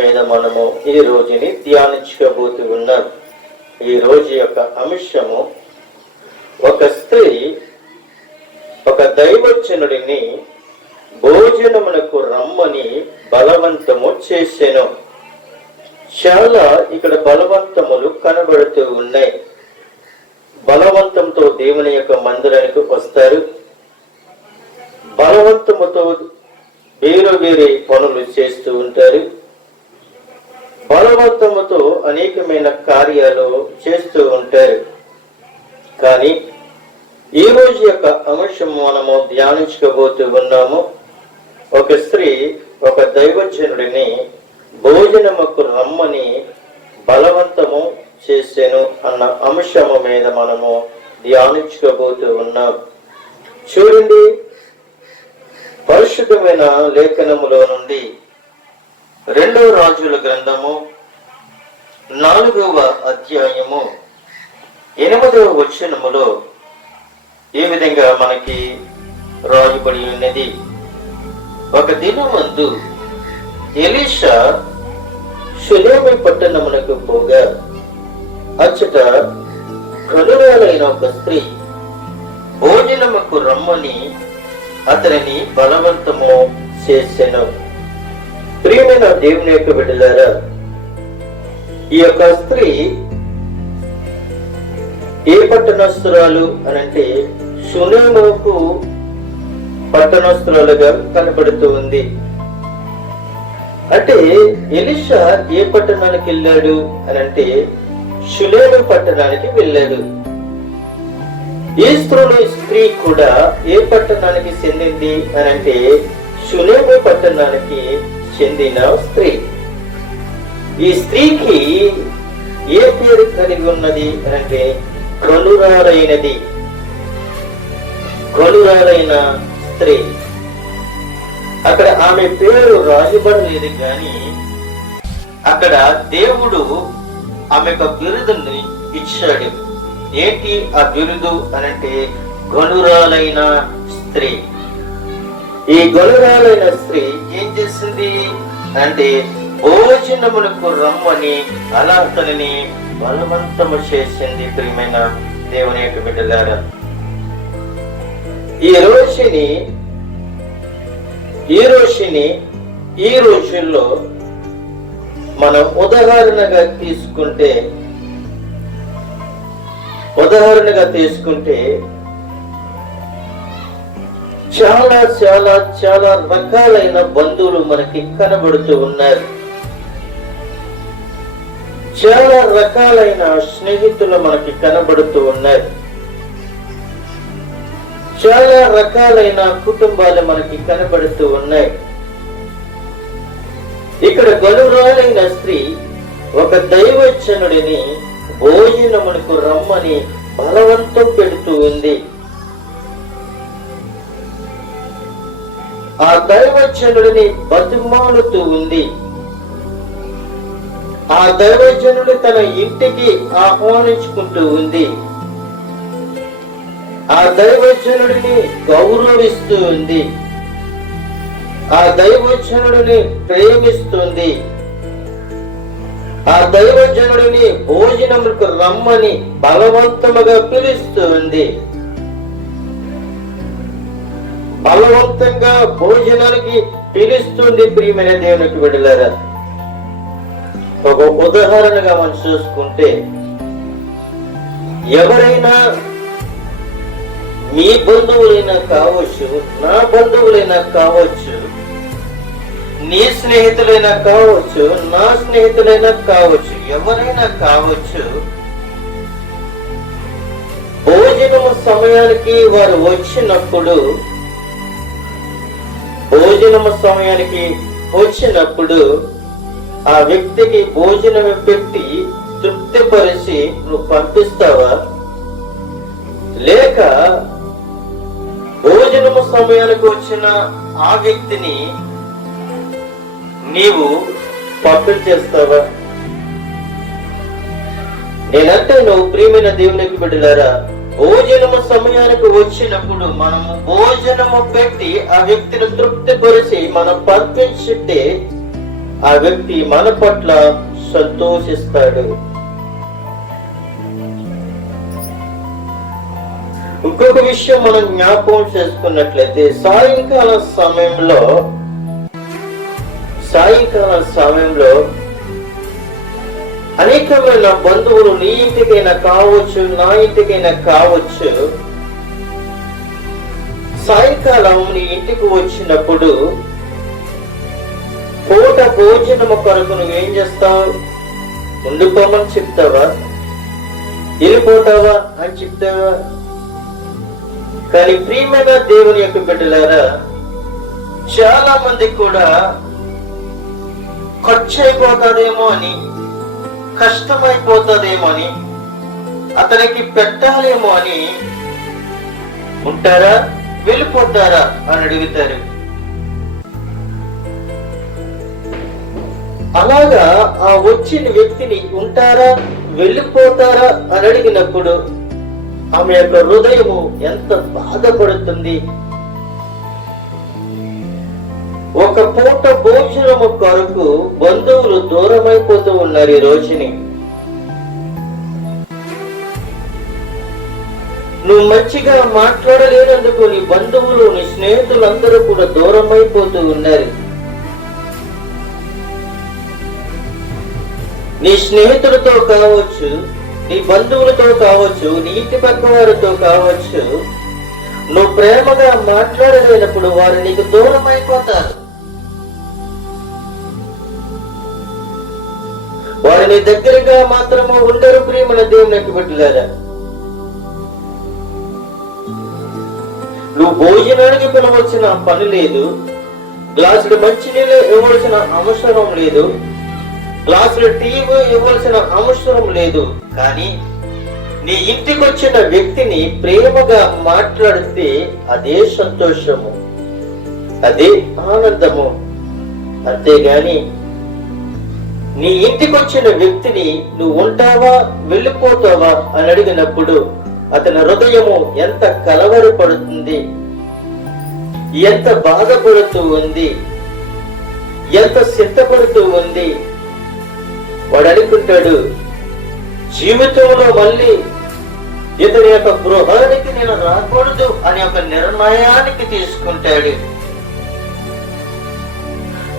మీద మనము ఈ రోజుని ధ్యానించుకోబోతూ ఉన్నాం. ఈ రోజు యొక్క అంశము, ఒక స్త్రీ ఒక దైవజనుడిని భోజనమునకు రమ్మని బలవంతము చేసెను. చాలా ఇక్కడ బలవంతములు కనబడుతూ ఉన్నాయి. బలవంతంతో దేవుని యొక్క మందిరానికి వస్తారు. బలవంతముతో వేరే పనులు చేస్తూ ఉంటారు. బలవంతముతో అనేకమైన కార్యాలు చేస్తూ ఉంటారు. కానీ ఈ రోజు యొక్క అంశం మనము ధ్యానించుకోబోతూ ఉన్నాము. ఒక స్త్రీ ఒక దైవజనుడిని భోజనముకు రమ్మని బలవంతము చేసెను అన్న అంశము మీద మనము ధ్యానించుకోబోతూ ఉన్నాం. చూడండి, పరిశుద్ధమైన లేఖనములో నుండి 2వ రాజుల గ్రంథము 4వ అధ్యాయము 8వ వచనములో ఈ విధంగా మనకి రాయబడి ఉన్నది. ఒక దినమందు ఎలీషా షునేము పట్టణమునకు పోగా అచ్చట కనురాలైన ఒక స్త్రీ భోజనముకు రమ్మని అతనిని బలవంతము చేసెను. ప్రియమైన దేవుని యొక్క బిడ్డలారా, ఈ యొక్క స్త్రీ ఏ పట్టణస్తురాలు అనంటే షునేముకు పట్టణస్తురాలుగా కనబడుతూ ఉంది. అంటే ఎలీషా ఏ పట్టణానికి వెళ్ళాడు అనంటే షునేము పట్టణానికి వెళ్ళాడు. ఈ స్త్రీ కూడా ఏ పట్టణానికి చెందింది అనంటే షునేము పట్టణానికి చెందిన స్త్రీ. ఈ స్త్రీకి ఏ పేరు కలిగి ఉన్నది అంటే కనురాలైనది, కనురాలైన స్త్రీ. అక్కడ ఆమె పేరు రాయబడలేదు, కానీ అక్కడ దేవుడు ఆమె యొక్క బిరుదుని ఇచ్చాడు. ఏంటి ఆ బిరుదు అనంటే గనురాలైన స్త్రీ. ఈ గనురాలైన స్త్రీ ఏం చేసింది అంటే భోజనములకు రమ్మని అలా అతనిని బలవంతము చేసింది. ప్రియమైన దేవుని యొక్క బిడ్డలారా, ఈ రోజుని ఈ రోజుల్లో మనం ఉదాహరణగా తీసుకుంటే చాలా చాలా చాలా రకాలైన బంధువులు మనకి కనబడుతూ ఉన్నారు. చాలా రకాలైన స్నేహితులు మనకి కనబడుతూ ఉన్నారు. చాలా రకాలైన కుటుంబాలు మనకి కనబడుతూ ఉన్నాయి. ఇక్కడ గనురాలైన స్త్రీ ఒక దైవజనుడిని భోజనమునకు రమ్మని బలవంతం పెడుతూ ఉంది. ఆ దైవజనుడిని బతిమాలుతూ ఉంది. ఆ దైవజనుడు తన ఇంటికి ఆహ్వానించుకుంటూ ఉంది. ఆ దైవజనుడిని గౌరవిస్తూ ఉంది. ఆ దైవజనుడిని ప్రేమిస్తుంది. ఆ దైవజనుడిని భోజనములకు రమ్మని బలవంతముగా పిలుస్తుంది. బలవంతంగా భోజనానికి పిలుస్తుంది. ప్రియమైన దేవునికి బిడ్డలారా, ఒక ఉదాహరణగా మనం చూసుకుంటే, ఎవరైనా మీ బంధువులైనా కావచ్చు, నా బంధువులైనా కావచ్చు, నీ స్నేహితులైనా కావచ్చు, నా స్నేహితులైనా కావచ్చు, ఎవరైనా కావచ్చు, భోజనము సమయానికి వారు వచ్చినప్పుడు ఆ వ్యక్తికి భోజనం పెట్టి తృప్తిపరిచి నువ్వు పంపిస్తావా? లేక భోజనము సమయానికి వచ్చిన ఆ వ్యక్తిని నీవు పంపించేస్తావా? నేనంటే నువ్వు ప్రియమైన దేవునికి బిడ్డలారా, భోజనము సమయానికి వచ్చినప్పుడు మనము భోజనము పెట్టి ఆ వ్యక్తిని తృప్తిపరిచి మనం పంపించితే ఆ వ్యక్తి మన పట్ల సంతోషిస్తాడు. ఇంకొక విషయం మనం జ్ఞాపకం చేసుకున్నట్లయితే సాయంకాల సమయంలో అనేకమైన బంధువులు నీ ఇంటికైనా కావచ్చు, నా ఇంటికైనా కావచ్చు, సాయంకాలం నీ ఇంటికి వచ్చినప్పుడు పూట భోజనము కొరకు నువ్వేం చేస్తావు? ఉండిపోమని చెప్తావా? వెళ్ళిపోతావా అని చెప్తావా? కానీ ప్రియమైన దేవుని యొక్క బిడ్డలారా, చాలా మంది కూడా ఖర్చు అయిపోతాదేమో అని, కష్టమైపోతాదేమో అని, అతనికి పెట్టాలేమో అని ఉంటారా, వెళ్ళిపోతారా అని అడుగుతారు. అలాగా ఆ వచ్చిన వ్యక్తిని ఉంటారా, వెళ్ళిపోతారా అని అడిగినప్పుడు ఆమె యొక్క హృదయము ఎంత బాధపడుతుంది. ఒక పూట భోజనము కొరకు బంధువులు దూరమైపోతూ ఉన్నారు ఈ రోజుని. నువ్వు మంచిగా మాట్లాడలేనందుకు నీ బంధువులు, నీ స్నేహితులందరూ కూడా దూరమైపోతూ ఉన్నారు. నీ స్నేహితులతో కావచ్చు, నీ బంధువులతో కావచ్చు, నీ ఇంటి పక్క వారితో కావచ్చు, నువ్వు ప్రేమగా మాట్లాడలేనప్పుడు వారు నీకు దూరం అయిపోతారు. వారిని దగ్గరగా మాత్రము ఉండరు. ప్రియమైన దేవునికి బిడ్డలారా, నువ్వు భోజనానికి పిలవలసిన పని లేదు, గ్లాసులు మంచినీళ్ళు ఇవ్వాల్సిన అవసరం లేదు, గ్లాసులు టీ ఇవ్వాల్సిన అవసరం లేదు. కానీ నీ ఇంటికి వచ్చిన వ్యక్తిని ప్రేమగా మాట్లాడితే అదే సంతోషము, అదే ఆనందము. అంతేగాని నీ ఇంటికి వచ్చిన వ్యక్తిని నువ్వు ఉంటావా, వెళ్ళిపోతావా అని అడిగినప్పుడు అతని హృదయము ఎంత కలవరపడుతుంది, ఎంత బాధపడుతూ ఉంది, ఎంత సిద్ధపడుతూ ఉంది. వాడు అనుకుంటాడు, జీవితంలో మళ్ళీ ఇతని యొక్క గృహానికి నేను రాకూడదు అనే ఒక నిర్ణయానికి తీసుకుంటాడు.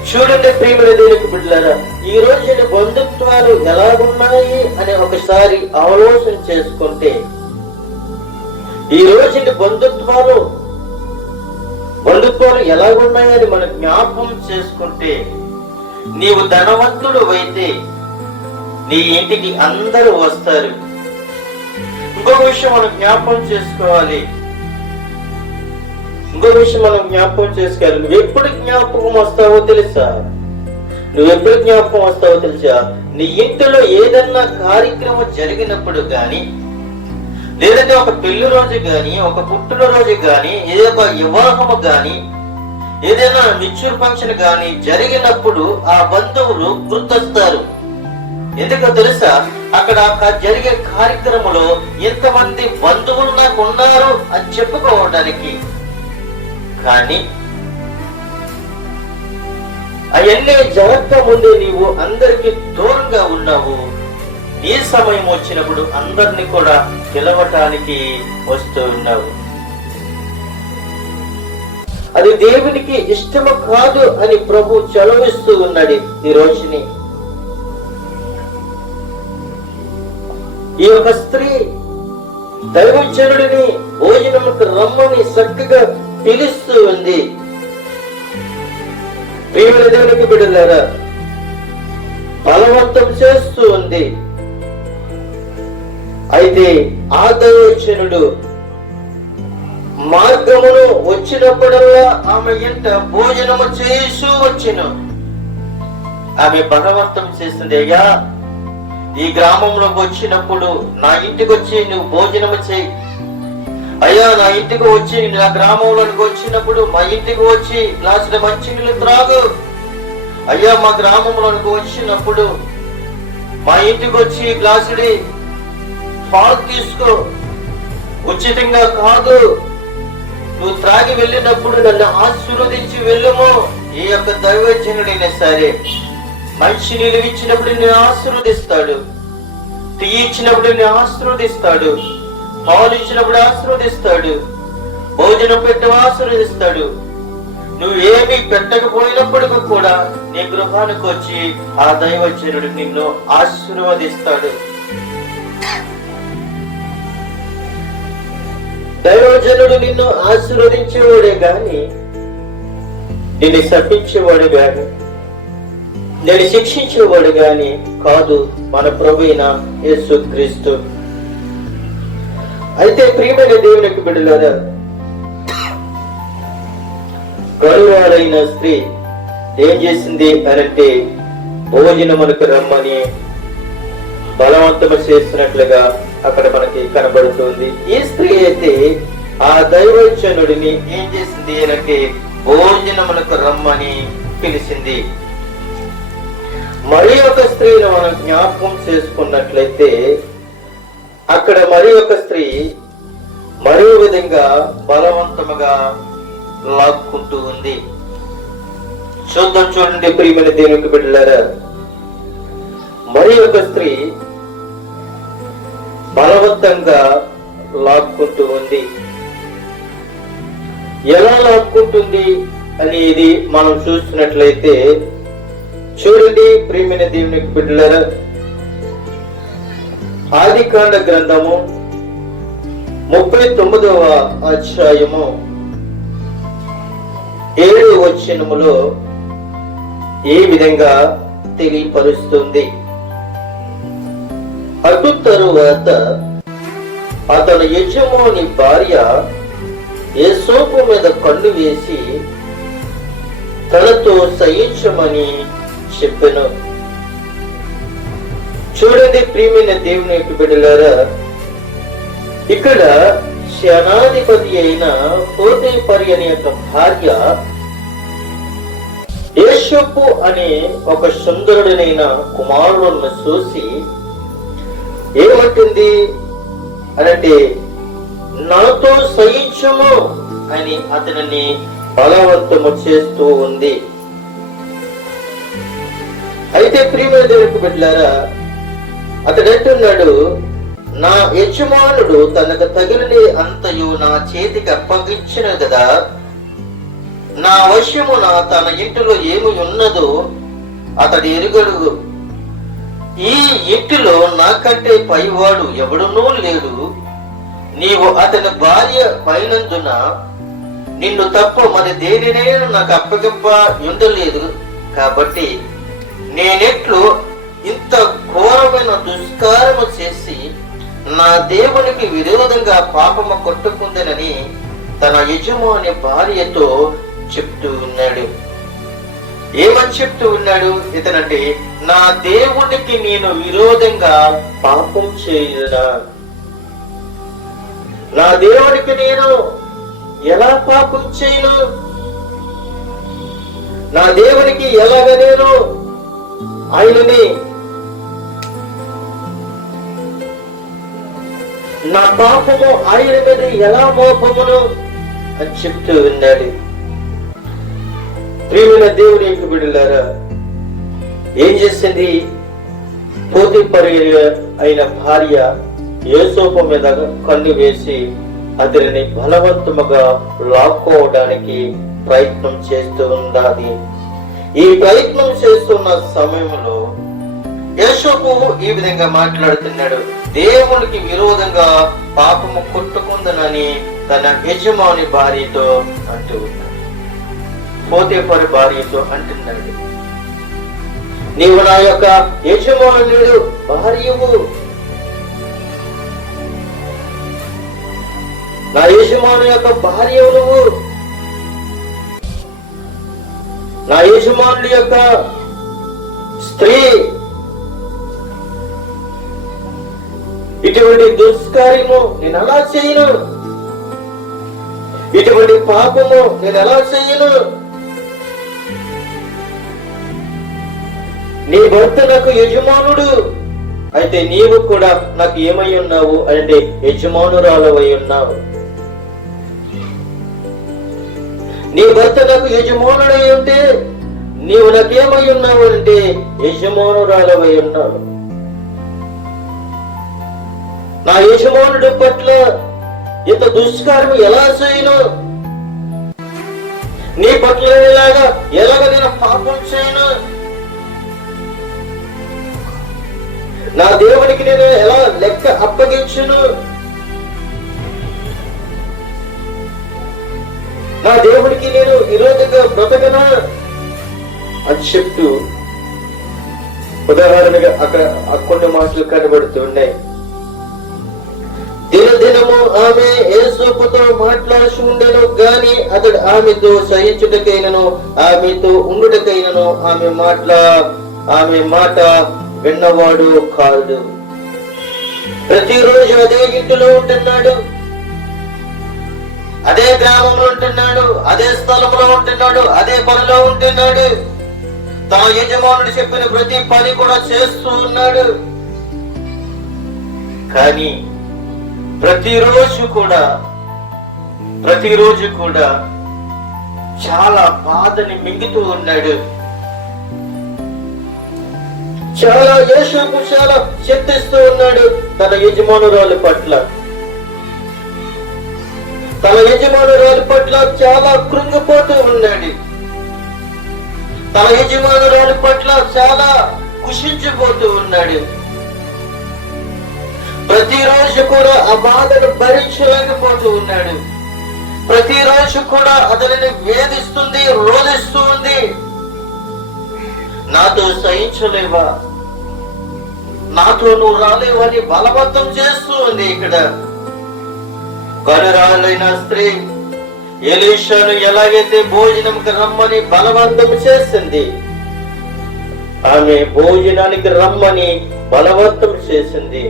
చూడండి ప్రియమైన దేవునికి బిడ్డలారా, ఈ రోజు బంధుత్వాలు ఎలాగున్నాయి అని ఒకసారి ఆలోచన చేసుకుంటే, ఈ రోజు బంధుత్వాలు ఎలాగున్నాయని మనం జ్ఞాపకం చేసుకుంటే, నీవు ధనవంతుడు అయితే నీ ఇంటికి అందరూ వస్తారు. ఇంకో విషయం మనం జ్ఞాపకం చేసుకోవాలి. నువ్వు ఎప్పుడు జ్ఞాపకం వస్తావో తెలుసా? నీ ఇంటిలో ఏదన్నా కార్యక్రమం జరిగినప్పుడు గాని, లేదంటే ఒక పెళ్లి రోజు గాని, ఒక పుట్టినరోజు గాని, ఏదో ఒక వివాహము గాని, ఏదైనా మెచ్యూర్ ఫంక్షన్ గాని జరిగినప్పుడు ఆ బంధువులు గుర్తొస్తారు. ఎందుకో తెలుసా? అక్కడ జరిగే కార్యక్రమంలో ఎంతమంది బంధువులు నాకు ఉన్నారు అని చెప్పుకోవడానికి. కానీ అవన్నీ జరగక ముందే నీవు అందరికి దూరంగా ఉన్నావు. నీ సమయం వచ్చినప్పుడు అందరినీ కూడా పిలవటానికి వస్తూ ఉన్నావు. అది దేవునికి ఇష్టము కాదు అని ప్రభు చలవిస్తూ ఉన్నాడు ఈ రోజుని. ఈ యొక్క స్త్రీ దైవజనుడిని భోజనముకు రమ్మని చక్కగా పిలుస్తూ ఉంది. ప్రియమైన దేవునికి బిడ్డలారా, బలవంతం చేస్తూ ఉంది. అయితే ఆ దైవజనుడు మార్గమును వచ్చినప్పుడల్లా ఆమె ఇంట భోజనము చేస్తూ వచ్చెను. ఆమె బలవంతం చేస్తుంది, అయ్యా ఈ గ్రామంలోకి వచ్చినప్పుడు నా ఇంటికి వచ్చి నువ్వు భోజనము చేయి. అయ్యా నా ఇంటికి వచ్చి, నా గ్రామంలోకి వచ్చినప్పుడు మా ఇంటికి వచ్చి గ్లాసుల మంచినీళ్ళు త్రాగు. అయ్యా మా గ్రామంలోకి వచ్చినప్పుడు మా ఇంటికి వచ్చి గ్లాసుడి పాలు తీసుకో, ఉచితంగా కాదు, నువ్వు త్రాగి వెళ్ళినప్పుడు నన్ను ఆశీర్వదించి వెళ్ళము. ఈ యొక్క దైవజనుడైనా సరే మంచి నీళ్ళు ఇచ్చినప్పుడు నిన్ను ఆశీర్వదిస్తాడు, టీ ఇచ్చినప్పుడు నిన్ను ఆశీర్వదిస్తాడు, పాలు ఇచ్చినప్పుడు ఆశీర్వదిస్తాడు, భోజనం పెట్టు ఆశీర్వదిస్తాడు. నువ్వు ఏమీ పెట్టకపోయినప్పటికీ కూడా నీ గృహానికి వచ్చి ఆ దైవజనుడు నిన్ను ఆశీర్వదిస్తాడు. దైవజనుడు నిన్ను ఆశీర్వదించేవాడే గాని నిన్ను శపించేవాడు గాని నేను శిక్షించేవాడు గాని కాదు మన ప్రభువైన యేసుక్రీస్తు. అయితే ప్రియమైన దేవునికి బిడ్డలారా, గరువారైన స్త్రీ ఏం చేసింది అనంటే భోజనమునకు రమ్మని బలవంతము చేస్తున్నట్లుగా అక్కడ మనకి కనబడుతుంది. ఈ స్త్రీ అయితే ఆ దైవజనుడిని ఏం చేసింది అనంటే భోజనమునకు రమ్మని పిలిచింది. మరి ఒక స్త్రీని మనం జ్ఞాపకం చేసుకున్నట్లయితే అక్కడ మరి ఒక స్త్రీ మరో విధంగా బలవంతముగా లాక్కుంటూ ఉంది. చూడండి ప్రియమైన దేవునికి బిడ్డలారా, మరి ఒక స్త్రీ బలవంతంగా లాక్కుంటూ ఉంది. ఎలా లాక్కుంటుంది అనేది మనం చూస్తున్నట్లయితే చూడండి ప్రియమైన దేవునికి బిడ్డలారా, ఆదికాండ గ్రంథము 39వ అధ్యాయము 7వ వచనములో ఈ విధంగా తెలియపరుస్తుంది. అటు తరువాత అతని యజమాని భార్య యోసేపు మీద కన్ను వేసి తనతో శయించమని చెప్పెను. చూడండి ప్రియమైన దేవుని యొక్క బిడ్డలారా, ఇక్కడ సేనాధిపతి అయిన పోతీఫరు అనే యొక్క భార్య యోసేపు అనే ఒక సుందరుడైన కుమారులను చూసి ఏమంటుంది అనంటే నాతో సహించము అని అతనిని బలవంతము చేస్తూ ఉంది. అయితే ప్రియమైన దేవునికి బిడ్డలారా, అతడు అంటున్నాడు, నా యజమానుడు తనకు తగిలిన అంతయు నా చేతికి అప్పగించిన కదా, నా వశమున తన ఇంటిలో ఏమి ఉన్నదో అతడు ఎరుగడు. ఈ ఇంటిలో నాకంటే పైవాడు ఎవడునూ లేడు. నీవు అతని భార్య పైనందున నిన్ను తప్ప మరి దేనినైనా నాకు అప్పగింప ఉండలేదు. కాబట్టి నేనెట్లు ఇంత ఘోరమైన దుష్కారము చేసి నా దేవునికి విరోధంగా పాపము కొట్టుకుందనని తన యజమాని భార్యతో చెప్తూ ఉన్నాడు. ఏమని చెప్తూ ఉన్నాడు ఇతనంటే, నా దేవునికి నేను విరోధంగా పాపం చేయనా? నా దేవునికి నేను ఎలా పాపం చేయను? నా దేవునికి ఎలాగ నేను ఆయనని నా పాపము ఆయన మీద ఎలా మోపమును అని చెప్తూ ఉన్నాడు. ప్రియమైన దేవుని యొక్క బిడ్డలారా, ఏం చేసింది? పోతీఫరు అయిన భార్య యోసేపు మీద కన్ను వేసి అతనిని బలవంతముగా లాక్కోవడానికి ప్రయత్నం చేస్తూ ఉన్నది. ఈ ప్రయత్నం చేస్తున్న సమయంలో యోసేపు ఈ విధంగా మాట్లాడుతున్నాడు, దేవునికి విరోధంగా పాపము కొట్టుకుందనని తన యజమాని భార్యతో అంటూ ఉన్నాడు. పోతీఫరు భార్యతో అంటున్నాడు, నీవు నా యొక్క యజమానుడు భార్యవు, నా యజమాను యొక్క భార్యవు నువ్వు, నా యజమానుడి యొక్క స్త్రీ. ఇటువంటి దుష్కార్యము నేను ఎలా చేయను? ఇటువంటి పాపము నేను ఎలా చేయను? నీ భర్త నాకు యజమానుడు, అయితే నీవు కూడా నాకు ఏమై ఉన్నావు అంటే యజమానురాలవై ఉన్నావు. నీ భర్త నాకు యజమానుడై ఉంటే నీవు నాకేమై ఉన్నావు అంటే యజమానురాలవై ఉన్నావు. నా యజమానుడి పట్ల ఇంత దుష్కారం ఎలా చేయను? నీ పట్ల ఎలాగ నేను పాపం చేయను? నా దేవునికి నేను ఎలా లెక్క అప్పగించును? నా దేవుడికి నేను విరోధంగా బ్రతకనా అని చెప్తూ ఉదాహరణగా అక్కడ కొన్ని మాటలు కనబడుతూ ఉన్నాయి. దినదినము ఆమె యేసుతో మాట్లాడుచు ఉండెను గాని అతడు ఆమెతో సహించుటకైనను ఆమెతో ఉండుటకైనను ఆమె మాట విన్నవాడు కాదు. ప్రతిరోజు అదే ఇంటిలో ఉంటున్నాడు, అదే గ్రామంలో ఉంటున్నాడు, అదే స్థలంలో ఉంటున్నాడు, అదే పనిలో ఉంటున్నాడు. తన యజమానుడు చెప్పిన ప్రతి పని కూడా చేస్తూ ఉన్నాడు. కానీ ప్రతిరోజు కూడా చాలా బాధని మింగుతూ ఉన్నాడు. చాలా యేసుకు చాలా చింతిస్తూ ఉన్నాడు తన యజమానురాలి పట్ల. చాలా కృంగిపోతూ ఉన్నాడు. తన యజమానురాలి పట్ల చాలా కుషించిపోతూ ఉన్నాడు. ప్రతిరోజు కూడా ఆ బాధను భరించలేకపోతూ ఉన్నాడు. ప్రతిరోజు కూడా అతనిని వేధిస్తుంది, రోధిస్తూ ఉంది. నాతో సహించలేవా, నాతో నువ్వు రాలేవని బలవంతం చేస్తూ ఉంది. ఇక్కడ గనురాలైన స్త్రీ ఎలీషాను ఎలాగైతే భోజనంకి రమ్మని బలవంతం చేసింది, ఆమె భోజనానికి రమ్మని బలవంతం చేసింది.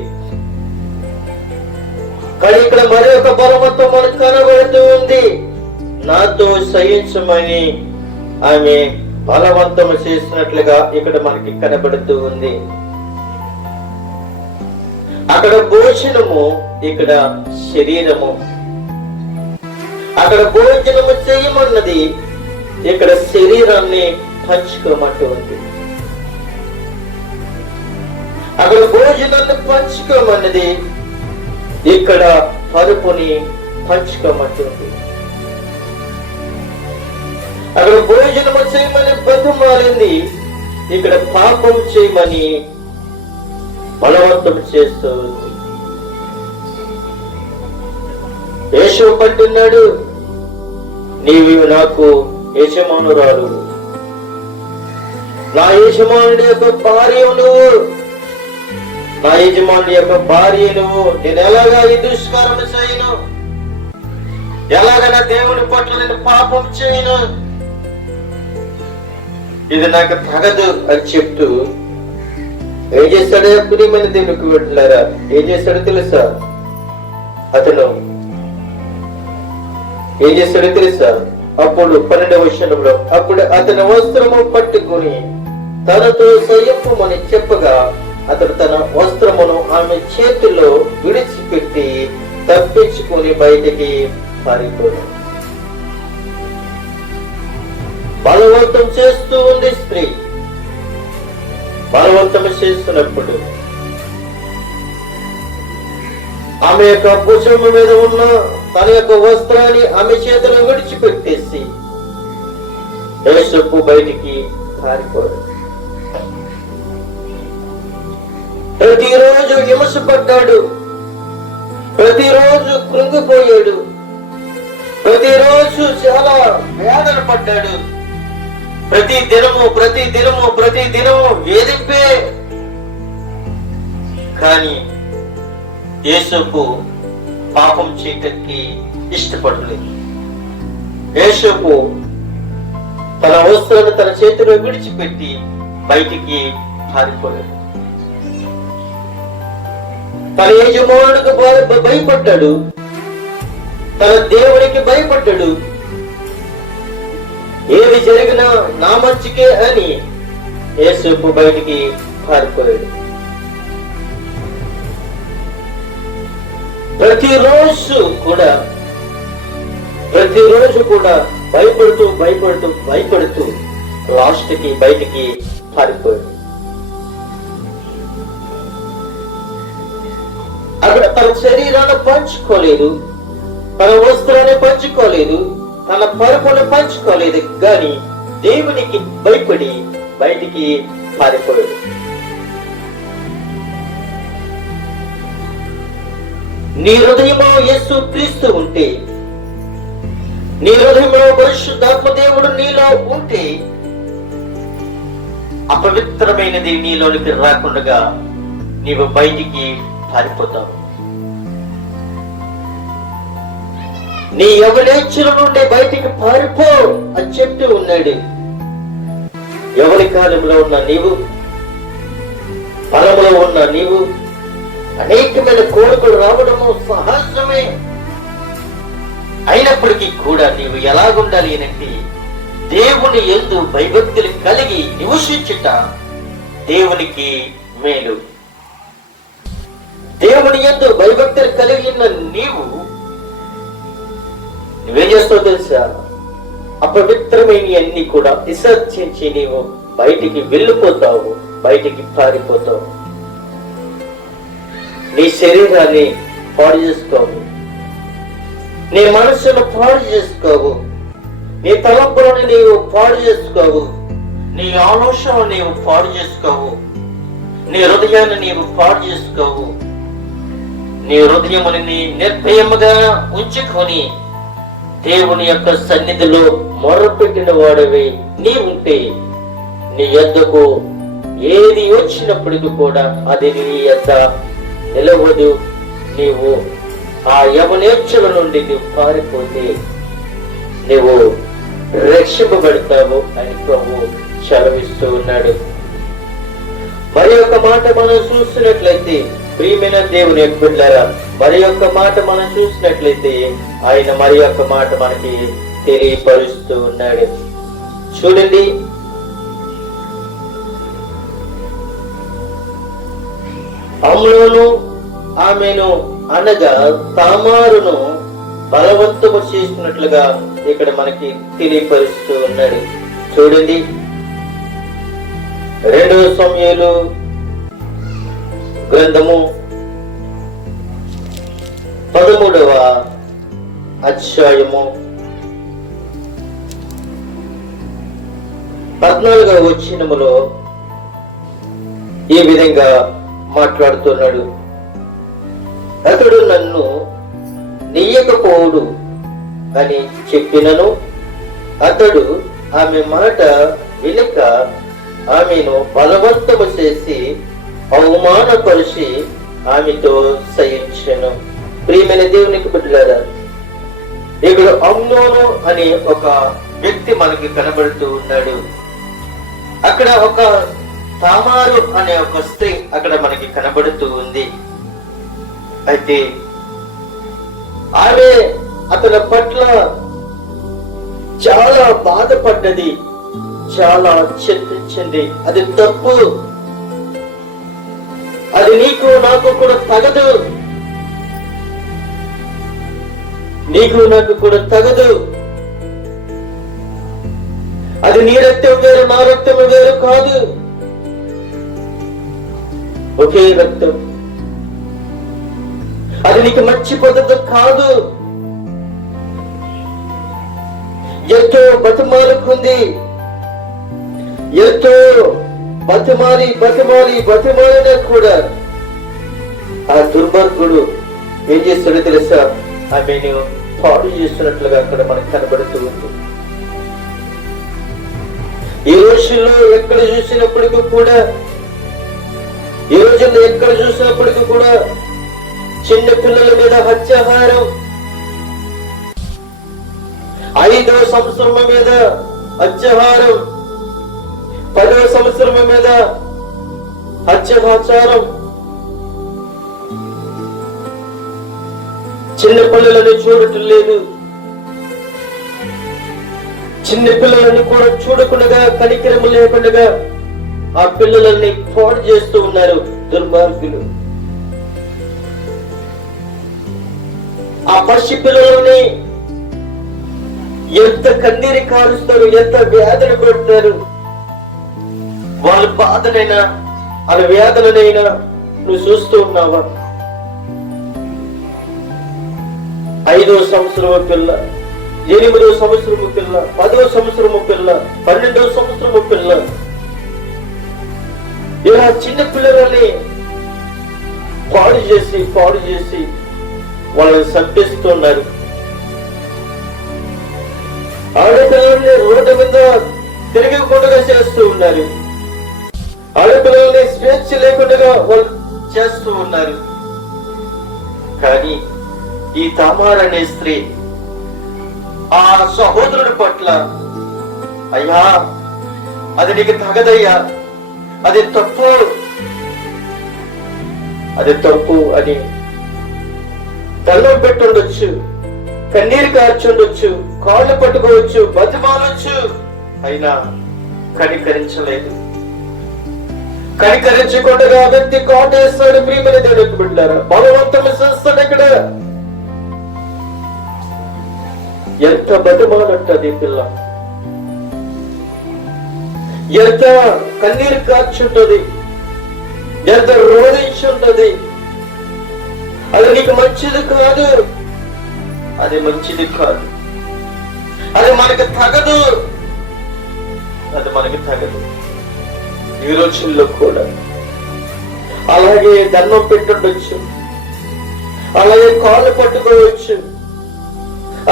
కానీ ఇక్కడ మరి ఒక బలవంతం మనకు కనబడుతూ ఉంది. నాతో సహించమని ఆమె బలవంతం చేసినట్లుగా ఇక్కడ మనకి కనబడుతూ ఉంది. అక్కడ భోజనము, ఇక్కడ శరీరము. అక్కడ భోజనము చేయమన్నది, ఇక్కడ శరీరాన్ని పంచుకోమంటూ ఉంది. అక్కడ భోజనాన్ని పంచుకోమన్నది, ఇక్కడ పరుపుని పంచుకోమంటుంది. అక్కడ భోజనము చేయమని బతుమాలింది, ఇక్కడ పాపం చేయమని బలవంతం చేస్తూ ఉంది. యేసు అంటున్నాడు, నీవు నాకు యజమానురాలు, నా యజమానుడి యొక్క భార్య నువ్వు, నా యజమానుడి యొక్క భార్య నువ్వు. నేను ఎలాగా ఈ దుష్కారం చేయను? ఎలాగా నా దేవుని పట్ల నేను పాపం చేయను? ఇది నాకు తగదు అని చెప్తూ ఏం చేస్తాడో ప్రియమైన దేవునికి వెళ్ళారా, ఏం చేస్తాడో తెలుసా? ఏం చేస్తాడో తెలుసా? అప్పుడు 12వ వచనంలో, అప్పుడు అతని వస్త్రము పట్టుకుని తనతో సయ్యప్పమని చెప్పగా అతడు తన వస్త్రమును ఆమె చేతిలో విడిచిపెట్టి తప్పించుకుని బయటికి పారిపోయాడు. బలవంతం చేస్తూ ఉంది స్త్రీ. బలవంతం చేస్తున్నప్పుడు ఆమె యొక్క భుజము మీద ఉన్న తన యొక్క వస్త్రాన్ని ఆమె చేతిలో విడిచిపెట్టేసి యేసు బయటికి పారిపోయాడు. ప్రతిరోజు హింసపడ్డాడు, ప్రతిరోజు కృంగిపోయాడు, ప్రతిరోజు చాలా వేదన పడ్డాడు. ప్రతి దినము వేధింపే. కానీ యేసుకు పాపం చేయటానికి ఇష్టపడలేదు. యేసుకు తన వస్త్రాన్ని తన చేతిలో విడిచిపెట్టి బయటికి పారిపోయాడు. తన యజమానుడికి భయపడ్డాడు, తన దేవుడికి భయపడ్డాడు. ఏది జరిగినా నా మంచికే అని యేసు బయటికి పారిపోయాడు. ప్రతిరోజు కూడా భయపడుతూ లాస్ట్ కి బయటికి పారిపోయాడు. అక్కడ తన శరీరాన్ని పంచుకోలేదు, తన వస్త్రాన్ని పంచుకోలేదు, తన పరుపును పంచుకోలేదు, కానీ దేవునికి భయపడి బయటికి పారిపోయాడు. నీ హృదయంలో యేసు క్రీస్తు ఉంటే, నీ హృదయంలో పరిశుద్ధాత్మ దేవుడు నీలో ఉంటే, అపవిత్రమైనది నీలోనికి రాకుండా నీవు బయటికి పారిపోతావు. నీ యవనేచ్ఛల నుండి బయటికి పారిపో అని చెప్తూ ఉన్నాడు. యవన కాలంలో ఉన్న నీవు, ఫలంలో ఉన్న నీవు, అనేకమైన కోరికలు రావడము సహజమే. అయినప్పటికీ కూడా నీవు ఎలాగుండాలి అంటే, దేవుని యందు భయభక్తులు కలిగి నివసించుట దేవునికి మేలు. దేవుని యందు భయభక్తులు కలిగిన నీవు నువ్వేం చేస్తావు తెలుసా? అపవిత్రమైన అన్ని కూడా విసర్జించి నీవు బయటికి వెళ్ళిపోతావు, బయటికి పారిపోతావు. నీ శరీరాన్ని పాడు చేసుకోవు, నీ మనస్సును పాడు చేసుకోవు, నీ తలంపులను నీవు పాడు చేసుకోవు, నీ ఆలోచన నీవు పాడు చేసుకోవు, నీ హృదయాన్ని నీవు పాడు చేసుకోవు. నీ హృదయముని నిర్భయముగా ఉంచుకొని దేవుని యొక్క సన్నిధిలో మొరపెట్టిన వాడివి నీ ఉంటే, నీ యొద్దకు ఏది వచ్చినప్పటికీ కూడా అది నీ యొద్ద నిలవదు. నీవు ఆ యవనేచ్ఛల నుండి నువ్వు పారిపోతే నువ్వు రక్షింపబడతావు అని ప్రభు సెలవిస్తూ ఉన్నాడు. మరి యొక్క మాట మనం చూసినట్లయితే, ప్రియమైన దేవుని బిడ్డలారా, మరి యొక్క మాట మనం చూసినట్లయితే ఆయన మరి యొక్క మాట మనకి తెలియపరుస్తూ ఉన్నాడు. చూడండి, అమ్నోను ఆమెను అనగా తామారును బలవంతము చేసినట్లుగా ఇక్కడ మనకి తెలియపరుస్తూ ఉన్నాడు. చూడండి, 2 సమూయేలు గ్రంథము 13వ అధ్యాయము 14వ వచనములో ఈ విధంగా మాట్లాడుతున్నాడు. అతడు నన్ను నీయకపోవుడు అని చెప్పినను అతడు ఆమె మాట వినక ఆమెను బలవంతము చేసి అవమానపరిచి ఆమెతో సహించెను. ప్రియమైన దేవునికి బిడ్డలారా, ఇక్కడ అమ్నోను అనే ఒక వ్యక్తి మనకి కనబడుతూ ఉన్నాడు. అక్కడ ఒక తామారు అనే ఒక స్త్రీ అక్కడ మనకి కనబడుతూ ఉంది. అయితే ఆమె అతని పట్ల చాలా బాధపడ్డది, చాలా చింతించింది. అది తప్పు, అది నీకు నాకు కూడా తగదు, నీకు నాకు కూడా తగదు. అది నీ రక్తం వేరు, నా రక్తం వేరు కాదు, ఒకే రక్తం. అది నీకు మంచి పద్ధతి కాదు. ఎంతో బతిమాలుకుంది, ఎంతో బతిమాలినా కూడా ఆ దుర్మార్గుడు ఏం చేస్తాడో తెలుసా? ఆమెను పాడు చేస్తున్నట్లుగా అక్కడ మనకు కనబడుతూ ఉంది. ఈ రోజుల్లో ఎక్కడ చూసినప్పటికీ కూడా, ఈ రోజుల్లో ఎక్కడ చూసినప్పటికీ కూడా చిన్న పిల్లల మీద హత్యాహారం, 5వ సంవత్సరం మీద హత్యాహారం, 10వ సంవత్సరం మీద హత్యాచారం, చిన్న పిల్లలని చూడటం లేదు. చిన్న పిల్లలని కూడా చూడకుండా, కనికరము లేకుండా ఆ పిల్లలని పాడు చేస్తూ ఉన్నారు దుర్మార్గులు. ఆ పసి పిల్లలని ఎంత కన్నీరు కారుస్తారు, ఎంత వ్యాధులు పెడతారు. వాళ్ళ బాధనైనా వాళ్ళ వేదనైనా నువ్వు చూస్తూ ఉన్నావా? 5వ సంవత్సరము పిల్ల, 8వ సంవత్సరము పిల్ల, 10వ సంవత్సరము పిల్ల, 12వ సంవత్సరము పిల్ల, ఇలా చిన్న పిల్లలని పాడు చేసి వాళ్ళని చంపేస్తున్నారు. ఆడపిల్లల్ని రోడ్డు మీద తిరగకుండా చేస్తూ ఉన్నారు. ఆడపిల్లల్ని స్వేచ్ఛ లేకుండా వాళ్ళు చేస్తూ ఉన్నారు. కానీ ఈ తామార్ అనే స్త్రీ ఆ సహోదరుడి పట్ల, అయ్యా అది నీకు తగదయ్యా, అది తప్పు అని దండం పెట్టుండొచ్చు, కన్నీరు కార్చుండొచ్చు, కాళ్ళు పట్టుకోవచ్చు, బతిమాలొచ్చు, అయినా కనికరించలేదు. కనికరించకుండా వ్యక్తి కాటేస్తాడు. ప్రియమైన దేవునికి బిడ్డలారా, బలవంతం చేస్తాడు. ఇక్కడ ఎంత బతిమాలంటది పిల్ల, ఎంత కన్నీరు కార్చుంటది, ఎంత రోధించుంటది. అది నీకు మంచిది కాదు, అది మంచిది కాదు, అది మనకి తగదు, అది మనకి తగదు. ఈ రోజుల్లో కూడా అలాగే దండం పెట్టుండొచ్చు, అలాగే కాళ్ళు పట్టుకోవచ్చు,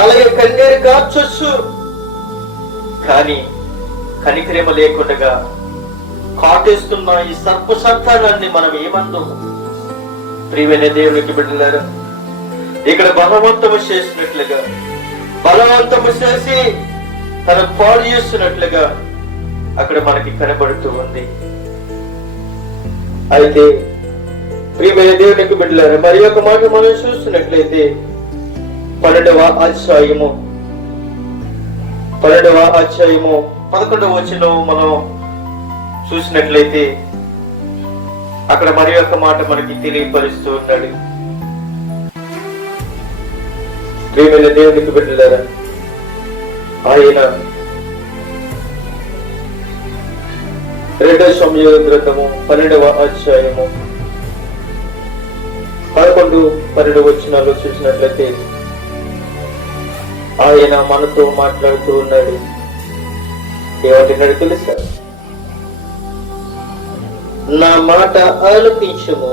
అలాగే కన్నీరు కార్చొచ్చు. కానీ కనికరేమ లేకుండా కాటేస్తున్న ఈ సర్ప సంతానాన్ని మనం ఏమందాం? ప్రియమైన దేవునికి బిడ్డలారా, ఇక్కడ బలవంతము చేసినట్లుగా, బలవంతము చేసి తన పాడు చేస్తున్నట్లుగా అక్కడ మనకి కనబడుతూ ఉంది. అయితే ప్రియమైన దేవునికి బిడ్డలారా, మరి ఒక మాట మనం చూస్తున్నట్లయితే 12వ అధ్యాయము 11వ వచనం మనం చూసినట్లయితే అక్కడ మరి ఒక మాట మనకి తెలియపరుస్తూ ఉన్నాడు. ప్రియమైన దేవునికి బిడ్డలారా, ఆయన 2వ సమూయేలు గ్రంథము 12వ అధ్యాయము 11, 12 వచనాలు చూసినట్లయితే ఆయన మనతో మాట్లాడుతూ ఉన్నాడు. ఏమంటున్నాడు తెలుసా? నా మాట ఆలకించుము,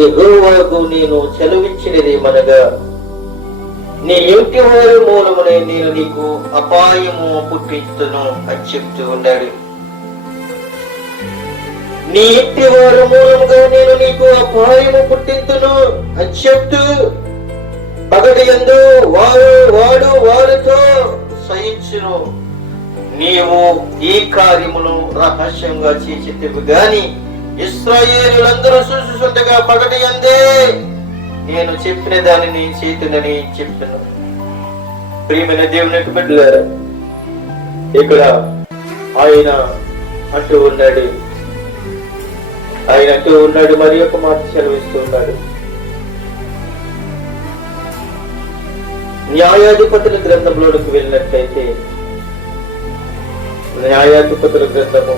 యెహోవాకు నేను సెలవిచ్చినదేమనగా, నీ ఇంటి వారి మూలమునే నేను నీకు అపాయము పుట్టించును అని చెప్తూ ఉన్నాడు. నీ ఇంటి వారి మూలముగా నేను నీకు అపాయము పుట్టించును అని చెప్తూ పగటియందు వాడు వారితో సహించును. నీవు ఈ కార్యమును రహస్యంగా చేసితివి గాని ఇశ్రాయేలులందరూ చూసుకుంటగా పగటియందే నేను చెప్పిన దానిని చేతునని చెప్పాను. ప్రియమైన దేవునికి బిడ్డలారా, ఇక్కడ ఆయన అంటూ ఉన్నాడు, మరి ఒక మాట సెలవిస్తూ ఉన్నాడు. న్యాయాధిపతుల గ్రంథంలోకి వెళ్ళినట్లయితే న్యాయాధిపతుల గ్రంథము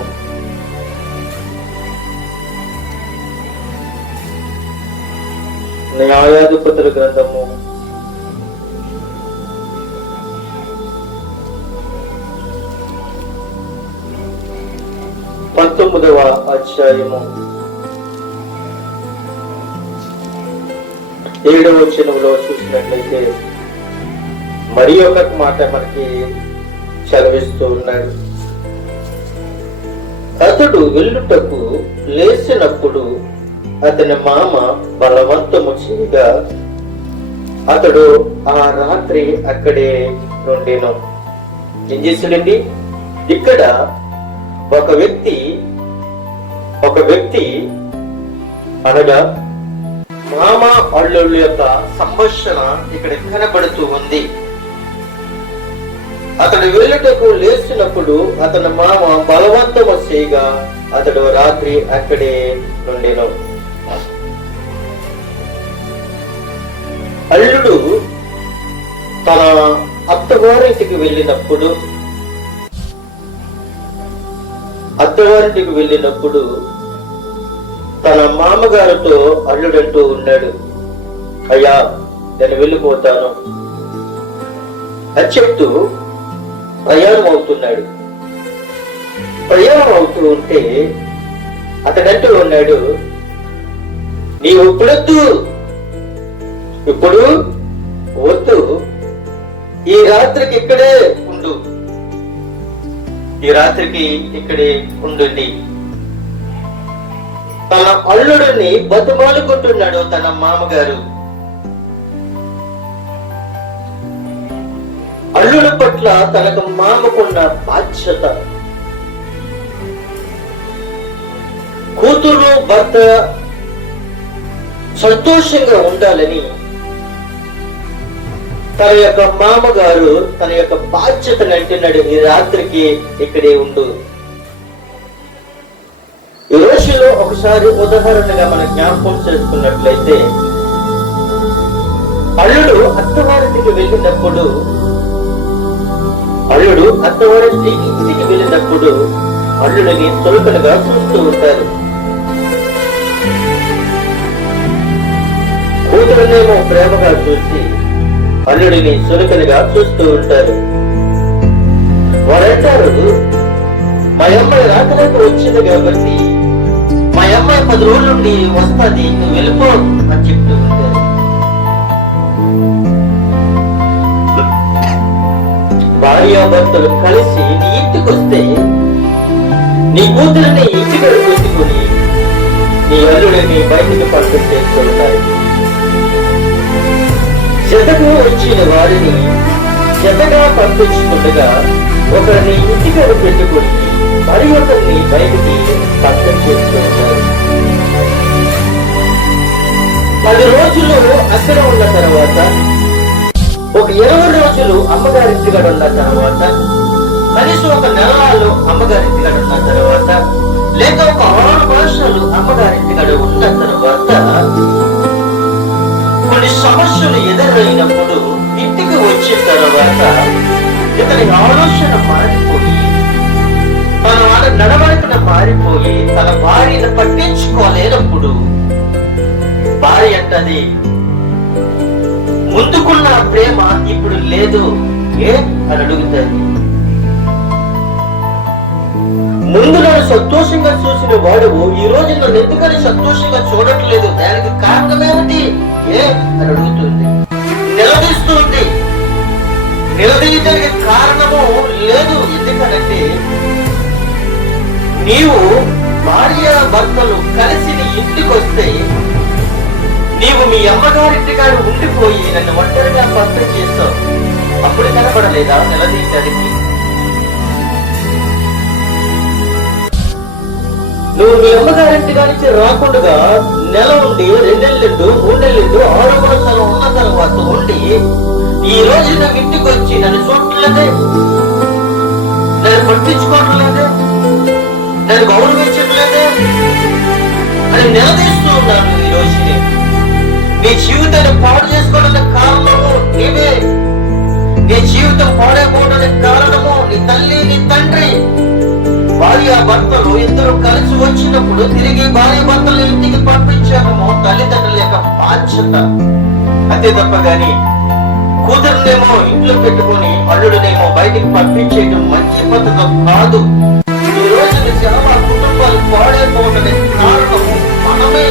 19వ అధ్యాయము 7వ వచనంలో చూసినట్లయితే మరి ఒక మాట మనకి చదివిస్తూ ఉన్నాడు. అతడు వెళ్ళుటకు లేచినప్పుడు అతని మామ బలవంతము చేయగా అతడు ఆ రాత్రి అక్కడే నుండెను. ఏం చేశాడండి? ఇక్కడ ఒక వ్యక్తి అనగా మామ అల్లుళ్ళ యొక్క సంభాషణ ఇక్కడ కనబడుతూ ఉంది. అతడు వెళ్ళుటకు లేచినప్పుడు అతని మామ బలవంతము చేయగా అతడు రాత్రి అక్కడే నుండెను. అల్లుడు తన అత్తవారింటికి వెళ్ళినప్పుడు అత్తవారింటికి వెళ్ళినప్పుడు తన మామగారితో అల్లుడంటూ ఉన్నాడు, అయ్యా నేను వెళ్ళిపోతాను అని చెప్తూ ప్రయాణం అవుతున్నాడు. ప్రయాణం అవుతూ ఉంటే అతడంటూ ఉన్నాడు, నీవు ఇప్పుడొద్దు, ఇప్పుడు వద్దు, ఈ రాత్రికి ఇక్కడే ఉండు, ఈ రాత్రికి ఇక్కడే ఉండండి. తన అల్లుడిని బతుమాలుకుంటున్నాడు తన మామగారు. అల్లుడి పట్ల తనకు మామకున్న బాధ్యత, కూతురు భర్త సంతోషంగా ఉండాలని తన యొక్క మామగారు తన యొక్క బాధ్యతను అంటున్నాడు, ఈ రాత్రికి ఇక్కడే ఉండు. ఈ రోజులో ఒకసారి ఉదాహరణగా మనం జ్ఞాపకం చేసుకున్నట్లయితే, అల్లుడు అత్తవారింటికి వెళ్ళినప్పుడు అల్లుడిని చులకనగా చూస్తూ ఉంటారు. కూతురునేమో ప్రేమగా చూసి అల్లుడిని చులకనగా చూస్తూ ఉంటారు. వారంటారు, మా అమ్మాయి రాకలేక వచ్చింది కాబట్టి మా అమ్మాయి 10 రోజుల నుండి వస్తుంది, నువ్వు వెళ్ళిపో అని చెప్తూ ఉంటారు. భార్యాభర్తలు కలిసి నీ ఇంటికి వస్తే నీ కూతురిని ఇంటికి పెట్టుకుని నీ అల్లుడిని బయటికి పంపించేస్తూ ఉంటారు. జతకు వచ్చిన వారిని జతగా పంపించుకుండగా ఒకరిని ఇంటికి పెట్టుకుని మరి ఒకరిని బయటికి పంపించేస్తూ ఉంటారు. 10 రోజులు అక్కడ ఉన్న తర్వాత, ఒక 20 రోజులు అమ్మగారింటిగా ఉన్న తర్వాత, కనీసం ఒక నెలలో అమ్మగారింటిగా ఉన్న తర్వాత, లేక ఒక 6 మాసాలు అమ్మగారింటిగా ఉన్న తర్వాత కొన్ని సమస్యలు ఎదురైనప్పుడు ఇంటికి వచ్చిన తర్వాత ఇతని ఆలోచన మారిపోయి, తన నడవడికన మారిపోయి, తన భార్యను పట్టించుకోలేనప్పుడు భార్య అంటది, ముందుకున్న ప్రేమ ఇప్పుడు లేదు ఏ అని అడుగుతుంది. ముందు నన్ను సంతోషంగా చూసిన వాడు ఈ రోజు నన్ను ఎందుకని సంతోషంగా చూడట్లేదు, దానికి కారణమేమిటి ఏ అని అడుగుతుంది, నిలదీస్తుంది. నిలదీయడానికి కారణము లేదు. ఎందుకంటే నీవు భార్య భర్తలు కలిసి నీ ఇంటికి వస్తే, నీవు మీ అమ్మగారింటిగా ఉండిపోయి నన్ను ఒంటరిగా పంపించేస్తావు, అప్పుడు కనపడలేదా నిలదీయడానికి? నువ్వు మీ అమ్మగారింటిగా నుంచి రాకుండా నెల ఉండి 2 నెలలు 3 నెలలు 6 మాసాలు ఉన్న తర్వాత ఉండి ఈ రోజు నువ్వు ఇంటికి వచ్చి నన్ను చూడలేదే, నన్ను పట్టించుకోవట్లేదే, నన్ను గౌరవించట్లేదే అని నిలదీస్తూ ఉన్నాను. ఈ రోజు నీ జీవితాన్ని పాడు చేసుకోవడానికి కారణము నీవే. నీ జీవితం పాడైపోవడానికి కారణము నీ తల్లి, నీ తండ్రి. భార్య భర్తలు ఇద్దరు కలిసి వచ్చినప్పుడు తిరిగి భార్య భర్తలు ఇంటికి పంపించాము తల్లిదండ్రుల యొక్క బాధ్యత. అంతే తప్ప గాని కూతురునేమో ఇంట్లో పెట్టుకుని అల్లుడినేమో బయటికి పంపించేయడం మంచి పద్ధతి కాదు. ఈ రోజు చాలా కుటుంబాలు పాడైపోవడానికి కారణము మనమే.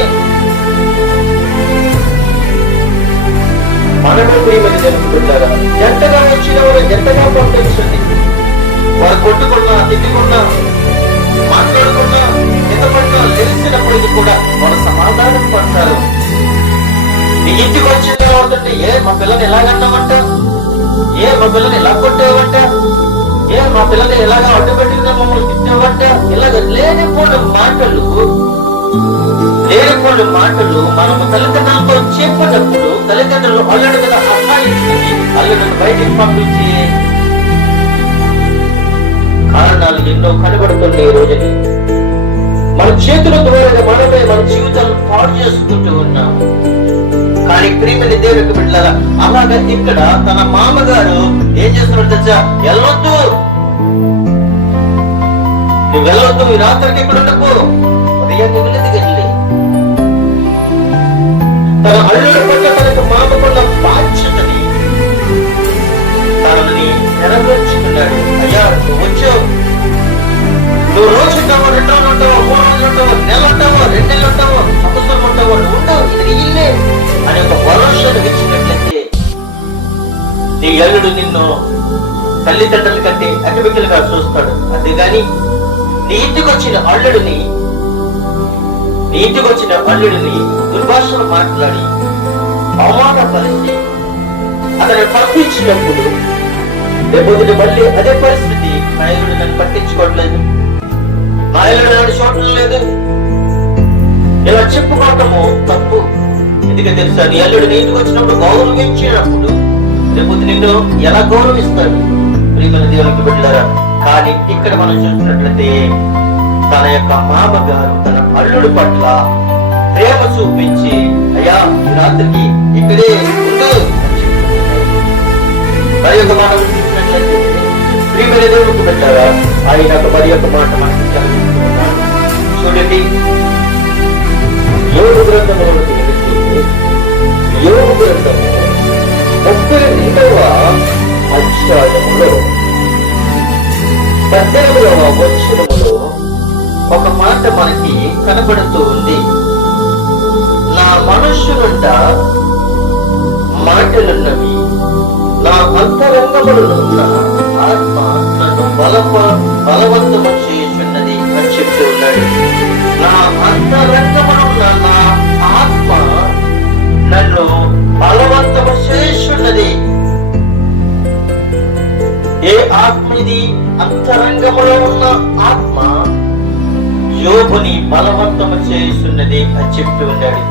మనమే ప్రియమని జరుపుకుంటారా? జంటగా వచ్చిన వారు జంటగా పంపించండి. వారు కొట్టుకున్నా, తిట్టుకున్నా, మాట్లాడుకున్నా, హితపడినా తెలిసినప్పటికీ కూడా వారు సమాధానం పడతారు. నీ ఇంటికి వచ్చిన తర్వాత ఏ మా పిల్లని ఎలాగంటామంట, ఏ మా పిల్లని ఎలా కొట్టేవంట, ఏ మా పిల్లని ఎలాగా అడ్డుపెట్టిన మమ్మల్ని తిట్టేవంట, ఇలాగ లేనిపోయిన మాటలు మనము తల్లిదండ్రులతో చెప్పినప్పుడు తల్లిదండ్రులు అల్లుడు కదా అసహాయించుకుని అల్లుడిని బయటికి పంపించి కారణాలు ఎన్నో కనబడుతుంది. ఈ రోజుని మన చేతుల ద్వారా మనమే మన జీవితాలను పాడు చేసుకుంటూ ఉన్నాం. కానీ ప్రియమైన దేవునికి బిడ్డలారా, అలాగా ఇక్కడ తన మామగారు ఏం చేస్తున్నారు తెలుసా? వెళ్ళొద్దు, నువ్వు వెళ్ళొద్దు, ఈ రాత్రికి ఇక్కడ ఉండకు, ఉదయాన్ని వెళ్ళి తన అల్లుడు పట్ల తనకు మామకున్న బాధ్యతని తనని నెరవేర్చుకున్నాడు. అయ్యా నువ్వు వచ్చావు, నువ్వు రోజు ఉంటావో, 2 రోజులు ఉంటావో, 3 రోజులు ఉంటావో, నెల ఉంటావో, 2 నెలలు ఉంటావో, సంవత్సరం ఉంటావో, నువ్వు ఉండవు, ఇది ఇల్లే అని ఒక భరోసాను ఇచ్చినట్లయితే నీ అల్లుడు నిన్ను తల్లిదండ్రుల కంటే అటుమికలుగా చూస్తాడు. అంతేగాని నీ ఇంటికి వచ్చిన అల్లుడిని దుర్భాషలు మాట్లాడి అవమానపరిచి అతను పంపించినప్పుడు రేపొద్దున మళ్ళీ అదే పరిస్థితి, నా అల్లుడు నన్ను పట్టించుకోవట్లేదు, నా అల్లుడు నన్ను చూడటం లేదు, ఇలా చెప్పుకోవటము తప్పు. ఎందుకంటే తెలుసా, నీ అల్లుడు నీ ఇంటికి వచ్చినప్పుడు గౌరవించినప్పుడు రేపొద్దు నిన్ను ఎలా గౌరవిస్తాడు? ప్రియమైన దేవునికి బిడ్డలారా, కానీ ఇక్కడ మనం చూసినట్లయితే తన యొక్క మామగారు తన అల్లుడు పట్ల ప్రేమ చూపించి, అయ్యా ఈ రాత్రికి ఇక్కడే ఉండు మరి యొక్క మాట చూసినట్లయితే ప్రియమైన దేవునికి బిడ్డలారా, ఆయన మరి యొక్క మాట మనకి చదివిస్తున్నాడు. చూడండి, యోగు గ్రంథము 32వ అధ్యాయములో 18వ వచనములో ఒక మాట మనకి కనబడుతూ ఉంది. నా మనుష్యునుంట మాటలున్నవి, నా అంతరంగములున్న ఆత్మ నన్ను బలవంతము చేయుచున్నది అని చెప్తూ ఉన్నాడు. నా అంతరంగములున్న నా ఆత్మ నన్ను బలవంతము చేయుచున్నది. ఏ ఆత్మ ఇది? అంతరంగములో ఉన్న ఆత్మ యోబుని బలవంతము చేయుచున్నది అని చెప్తూ ఉన్నాడు.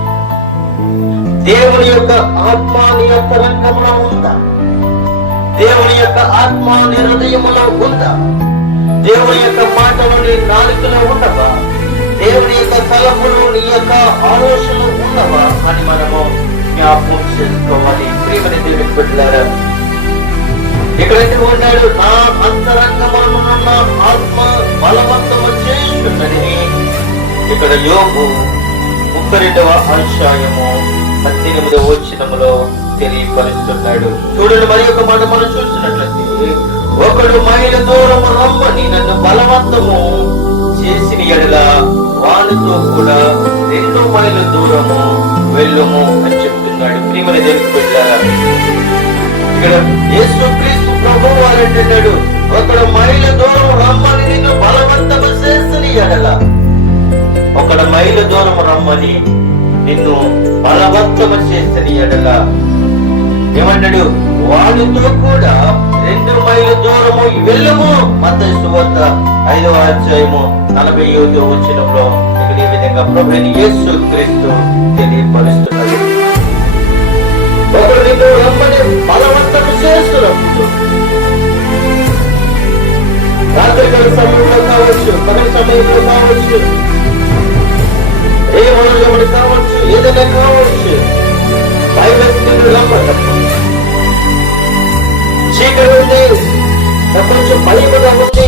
దేవుని యొక్క ఆత్మ నీ అంతరంగంలో ఉందా? దేవుని యొక్క ఆత్మ నీ హృదయములో ఉందా? దేవుని యొక్క మాటలు నీ నాలుకలో ఉండవా? దేవుని యొక్క తలపులు నీ యొక్క ఆలోచనలు ఉన్నవా అని మనము జ్ఞాపకం చేసుకోవాలి. ప్రియమైన దేవుని బిడ్డలారా, ఇక్కడైతే ఉన్నాడు, నా అంతరంగమున ఆత్మ బలవంతము చేయుచున్నది. ఇక్కడ యోబు 32వ అధ్యాయము 18వ వచనములో తెలియపరుస్తున్నాడు. చూడండి, మరి ఒక మాట మనం చూసినట్లయితే, ఒకడు మైలు దూరము రమ్మని నన్ను బలవంతము చేసిన ఎడల వానితో కూడా 2 మైలు దూరము వెళ్ళుము అని చెప్తున్నాడు. ప్రియమైన దేవుని బిడ్డలారా, ఇక్కడ యేసుక్రీస్తు ప్రభువు వారు అంటున్నాడు, ఒకడు మైలు దూరం రమ్మని నిన్ను బలవంతము చేసిన ఎడల, ఒకడు మైలు దూరం రమ్మని నిన్ను బలవంతము చేసిన ఎడల ఏమంటాడు? వాడితో కూడా 2 మైలు దూరము వెళ్ళము. మత్తయి సువార్త 5వ అధ్యాయము 41వ వచనంలో ఇక్కడ ఈ విధంగా ప్రభువైన యేసుక్రీస్తు తెలియపరుస్తున్నాడు. ఒకడు నిన్ను రమ్మని బలవంతము చేస్తున్నప్పుడు, రాత్రికాల సమయంలో కావచ్చు, పగటి సమయంలో కావచ్చు, ఏ మనోజముడు కావచ్చు, ఏదైనా కావచ్చు, భయభక్తులు రమ్మన్నప్పుడు చీకటి ఉంది, నాకు కొంచెం భయముగా ఉంది,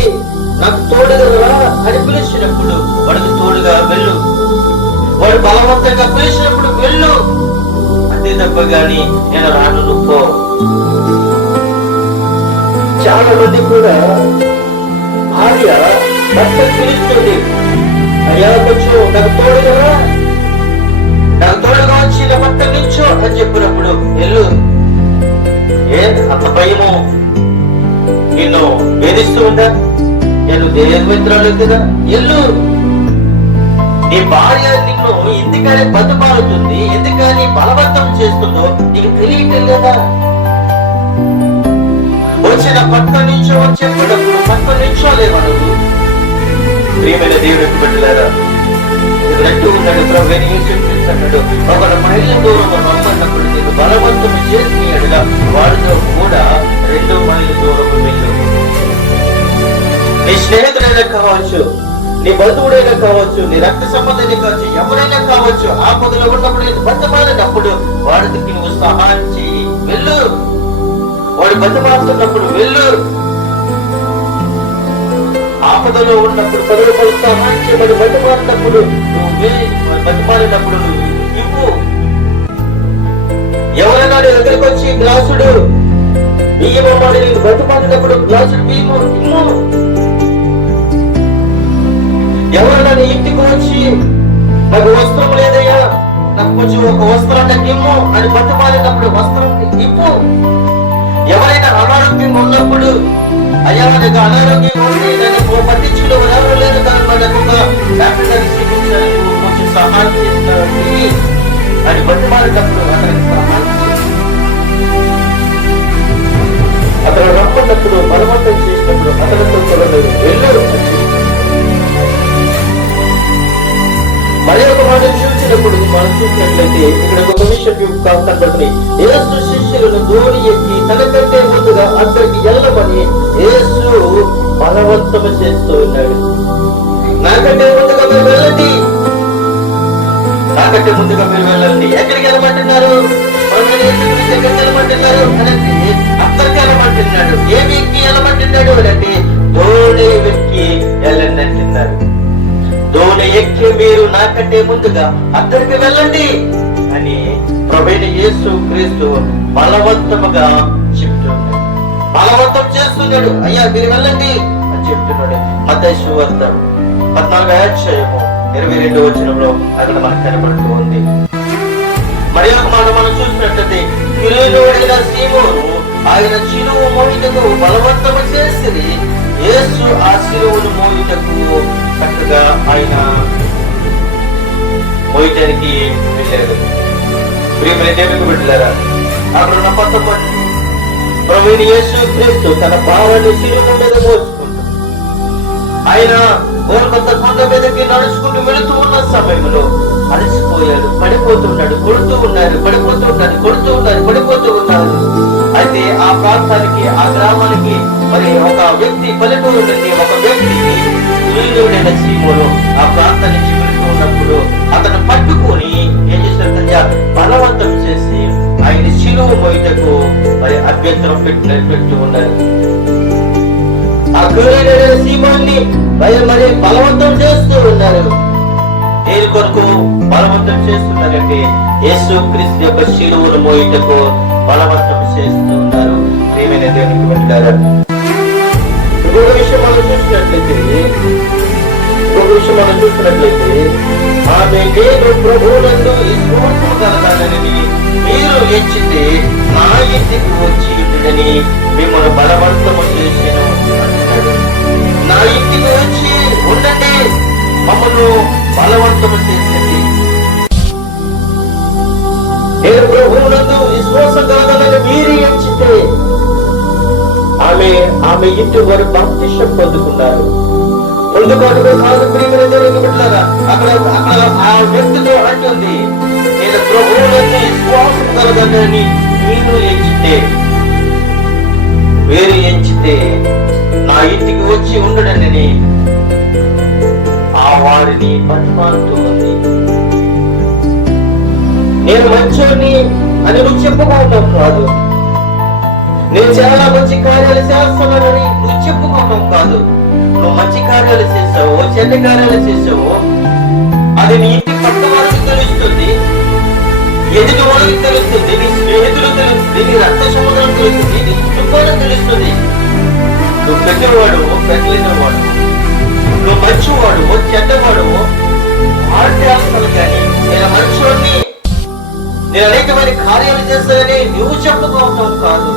నాకు తోడుగా అని పిలిచినప్పుడు వాడికి తోడుగా వెళ్ళు. వాడు బలవంతంగా పిలిచినప్పుడు వెళ్ళు, అంతే తప్ప గాని నేను రాను నువ్వు పో. చాలా మంది కూడా భార్య భర్త పిలుస్తుంది, అయ్యా కొంచెం నాకు తోడుగా వచ్చి నా భర్త నిల్చో అని చెప్పినప్పుడు వెళ్ళు. అంత భయము నిన్ను వేధిస్తూ ఉందా? నేను దేవమిత్రాలు కదా, ఎల్లు. నీ భార్య నిన్ను ఎందుకని బతుమారుతుంది, ఎందుకని బలవంతం చేస్తుందో నీకు తెలియటం లేదా? వచ్చిన పక్క నుంచో చెప్పినప్పుడు పక్క నుంచో లేవా నువ్వు? ప్రియమైన దేవుడికి బిడ్డలారా, ఎదురంటూ ఉన్నాడు ప్రభువైన యేసుక్రీస్తు అన్నాడు, ఒకడు మైళ్ళ దూరం రమ్మన్నప్పుడు నీకు బలవంతం చేసి అడిగా వాడితో కూడా 2 మైళ్ళ దూరం వెళ్ళు. నీ స్నేహితుడైనా కావచ్చు, నీ బంధువుడైనా కావచ్చు, నీ రక్త సంబంధైనా కావచ్చు, ఎవరైనా కావచ్చు, ఆపదలో ఉన్నప్పుడు నేను బతమాలినప్పుడు వాడికి నువ్వు సహాయం చేయి, వెళ్ళు. వాడు బతమాలుతున్నప్పుడు వెళ్ళు. ఆపద బాధలో ఉన్నప్పుడు 10 రూపాయలు సహాయం చేయబడి బతిమాలినప్పుడు నువ్వు ఇవ్వు. ఎవరైనా నీ దగ్గరికి వచ్చి గ్లాసుడు బియ్యమని నేను బతిమాలినప్పుడు గ్లాసుడు బియ్యము ఇమ్ము. ఎవరైనా నీ ఇంటికి వచ్చి నాకు వస్త్రం లేదయ్యా, నాకు కొంచెం ఒక వస్త్రాన్ని ఇమ్ము అని బతిమాలినప్పుడు వస్త్రం ఇవ్వు. ఎవరైనా అనారోగ్యంగా ఉన్నప్పుడు అయ్యా నాకు అనారోగ్యంగా ఉంది, నేను పట్టించులో ఎవరు లేదు కానీ నాకు ఒక కొంచెం సహాయం చేసినవి అని బతిమాలినప్పుడు అతనికి సహాయం అతను రమ్మన్నప్పుడు బలవంతం చేసినప్పుడు అతనితో చూడలేదు వెళ్ళు. మరి ఒక మాట చూసినప్పుడు మనం చూసినట్లయితే ఇక్కడ ఒక విషయం కనబడుతుంది. యేసు శిష్యులను దోణి ఎక్కి తనకంటే ముందుగా అందరికి వెళ్ళమని యేసు బలవంతం చేస్తూ ఉన్నాడు. నాకంటే ముందుగా మీరు వెళ్ళండి, నాకంటే ముందుగా మీరు వెళ్ళండి. ఎక్కడికి వెళ్ళమంటున్నారు? ఎక్కడికి వెళ్ళమంటున్నారు అంటే అక్కడికి వెళ్ళమంటున్నాడు. ఏమి ఎక్కి వెళ్ళమంటున్నాడు అంటే దోణి ఎక్కి వెళ్ళండి అంటున్నారు. దోణి ఎక్కి మీరు నాకంటే ముందుగా అక్కడికి వెళ్ళండి అని ప్రభువైన యేసు క్రీస్తు బలవంతముగా చెప్తున్నాడు, బలవంతం చేస్తున్నాడు. అయ్యా మీరు వెళ్ళండి అని చెప్తున్నాడు. మత్తయి సువార్త 14వ అధ్యాయము 22వ వచనంలో అక్కడ మనకు కనబడుతూ ఉంది. మరి ఒక మాట మనం చూసినట్లయితే కిరీటోడైన సీమోను ఆయన శిలువ మోయుటకు బలవంతము చేసి యేసు ఆ శిలువను మోయుటకు చక్కగా ఆయన మోయటానికి వెళ్ళాడు. ప్రియమైన దేవునికి బిడ్డలారా, అక్కడ ఉన్న కొంతమంది ప్రభువైన యేసు క్రీస్తు తన భావాన్ని శిలువ మీద మోసుకుంటూ ఆయన గొల్గొతా కొండ మీదకి నడుచుకుంటూ వెళుతూ ఉన్న సమయంలో అలసిపోయాడు, పడిపోతున్నాడు, కొడుతూ ఉన్నారు, పడిపోతూ ఉన్నారు. అయితే ఆ ప్రాంతానికి ఆ గ్రామానికి మరి ఒక వ్యక్తి పల్లెటూరు నుండి ఒక వ్యక్తికి కిరీటోడైన సీమోను ఆ ప్రాంతం నుంచి వెళుతూ ఉన్నప్పుడు అతను పట్టుకొని ఏం చేశారు? బలవంతం చేసి ఆయన శిలువ మోయుటకు మరి అభ్యంతరం పెట్టు ఉన్నారు. ఆ కిరీటోడైన సీమోన్ని మరి బలవంతం చేస్తూ ఉన్నారు. దేని కొరకు బలవంతం చేస్తున్నారంటే యేసు క్రీస్తు యొక్క శిలువను మోయుటకు బలవంతం చేస్తూ ఉన్నారు. ప్రియమైన దేవునికి బిడ్డలారా, ఇంకొక విషయం మనం చూసినట్లయితే ఆమె నేను ప్రభువునందు విశ్వాసము కలగాలని మీరు ఎంచితే నా ఇంటికి వచ్చి ఉండుడని మిమ్మల్ని బలవంతము చేసాను అంటున్నాడు. నా ఇంటికి వచ్చి ఉండండి, మమ్మల్ని బలవంతము చేసింది. నేను ప్రభువునందు విశ్వాసం కలగాలని మీరు ఎంచితే ఆమె ఇంటి వారు బాప్తిసం పొందుకున్నారు. పొందుకోవడం కాదు ప్రియమైన దేవునికి బిడ్డలారా, అక్కడ ఆ వ్యక్తితో అంటుంది నేను ప్రభువునందు విశ్వాసం కలగాలని మీరు ఎంచితే నా ఇంటికి వచ్చి ఉండడని ఆ వారిని బతిమాలుతూ ఉంది. నేను మంచోని అని నువ్వు చెప్పుకోవడం కాదు, నేను చాలా మంచి కార్యాలు చేస్తున్నానని నువ్వు చెప్పుకోవడం కాదు. నువ్వు మంచి కార్యాలు చేసావు, చెడ్డ కార్యాలు చేసావు, అది నీ ఇంటి పక్క వారికి తెలుస్తుంది, ఎదుటి వారికి తెలుస్తుంది, నీ స్నేహితులు తెలుస్తుంది, నీ రక్త సముద్రం తెలుస్తుంది, నీ కుటుంబానికి తెలుస్తుంది. నువ్వు పెట్టేవాడు, పెట్టలేనివాడు, నువ్వు మంచివాడు, చెడ్డవాడు ఆడేస్తాను. కానీ నేను మంచివాడిని, నేను అనేకమైన కార్యాలు చేస్తానని నువ్వు చెప్పుకోవటం కాదు,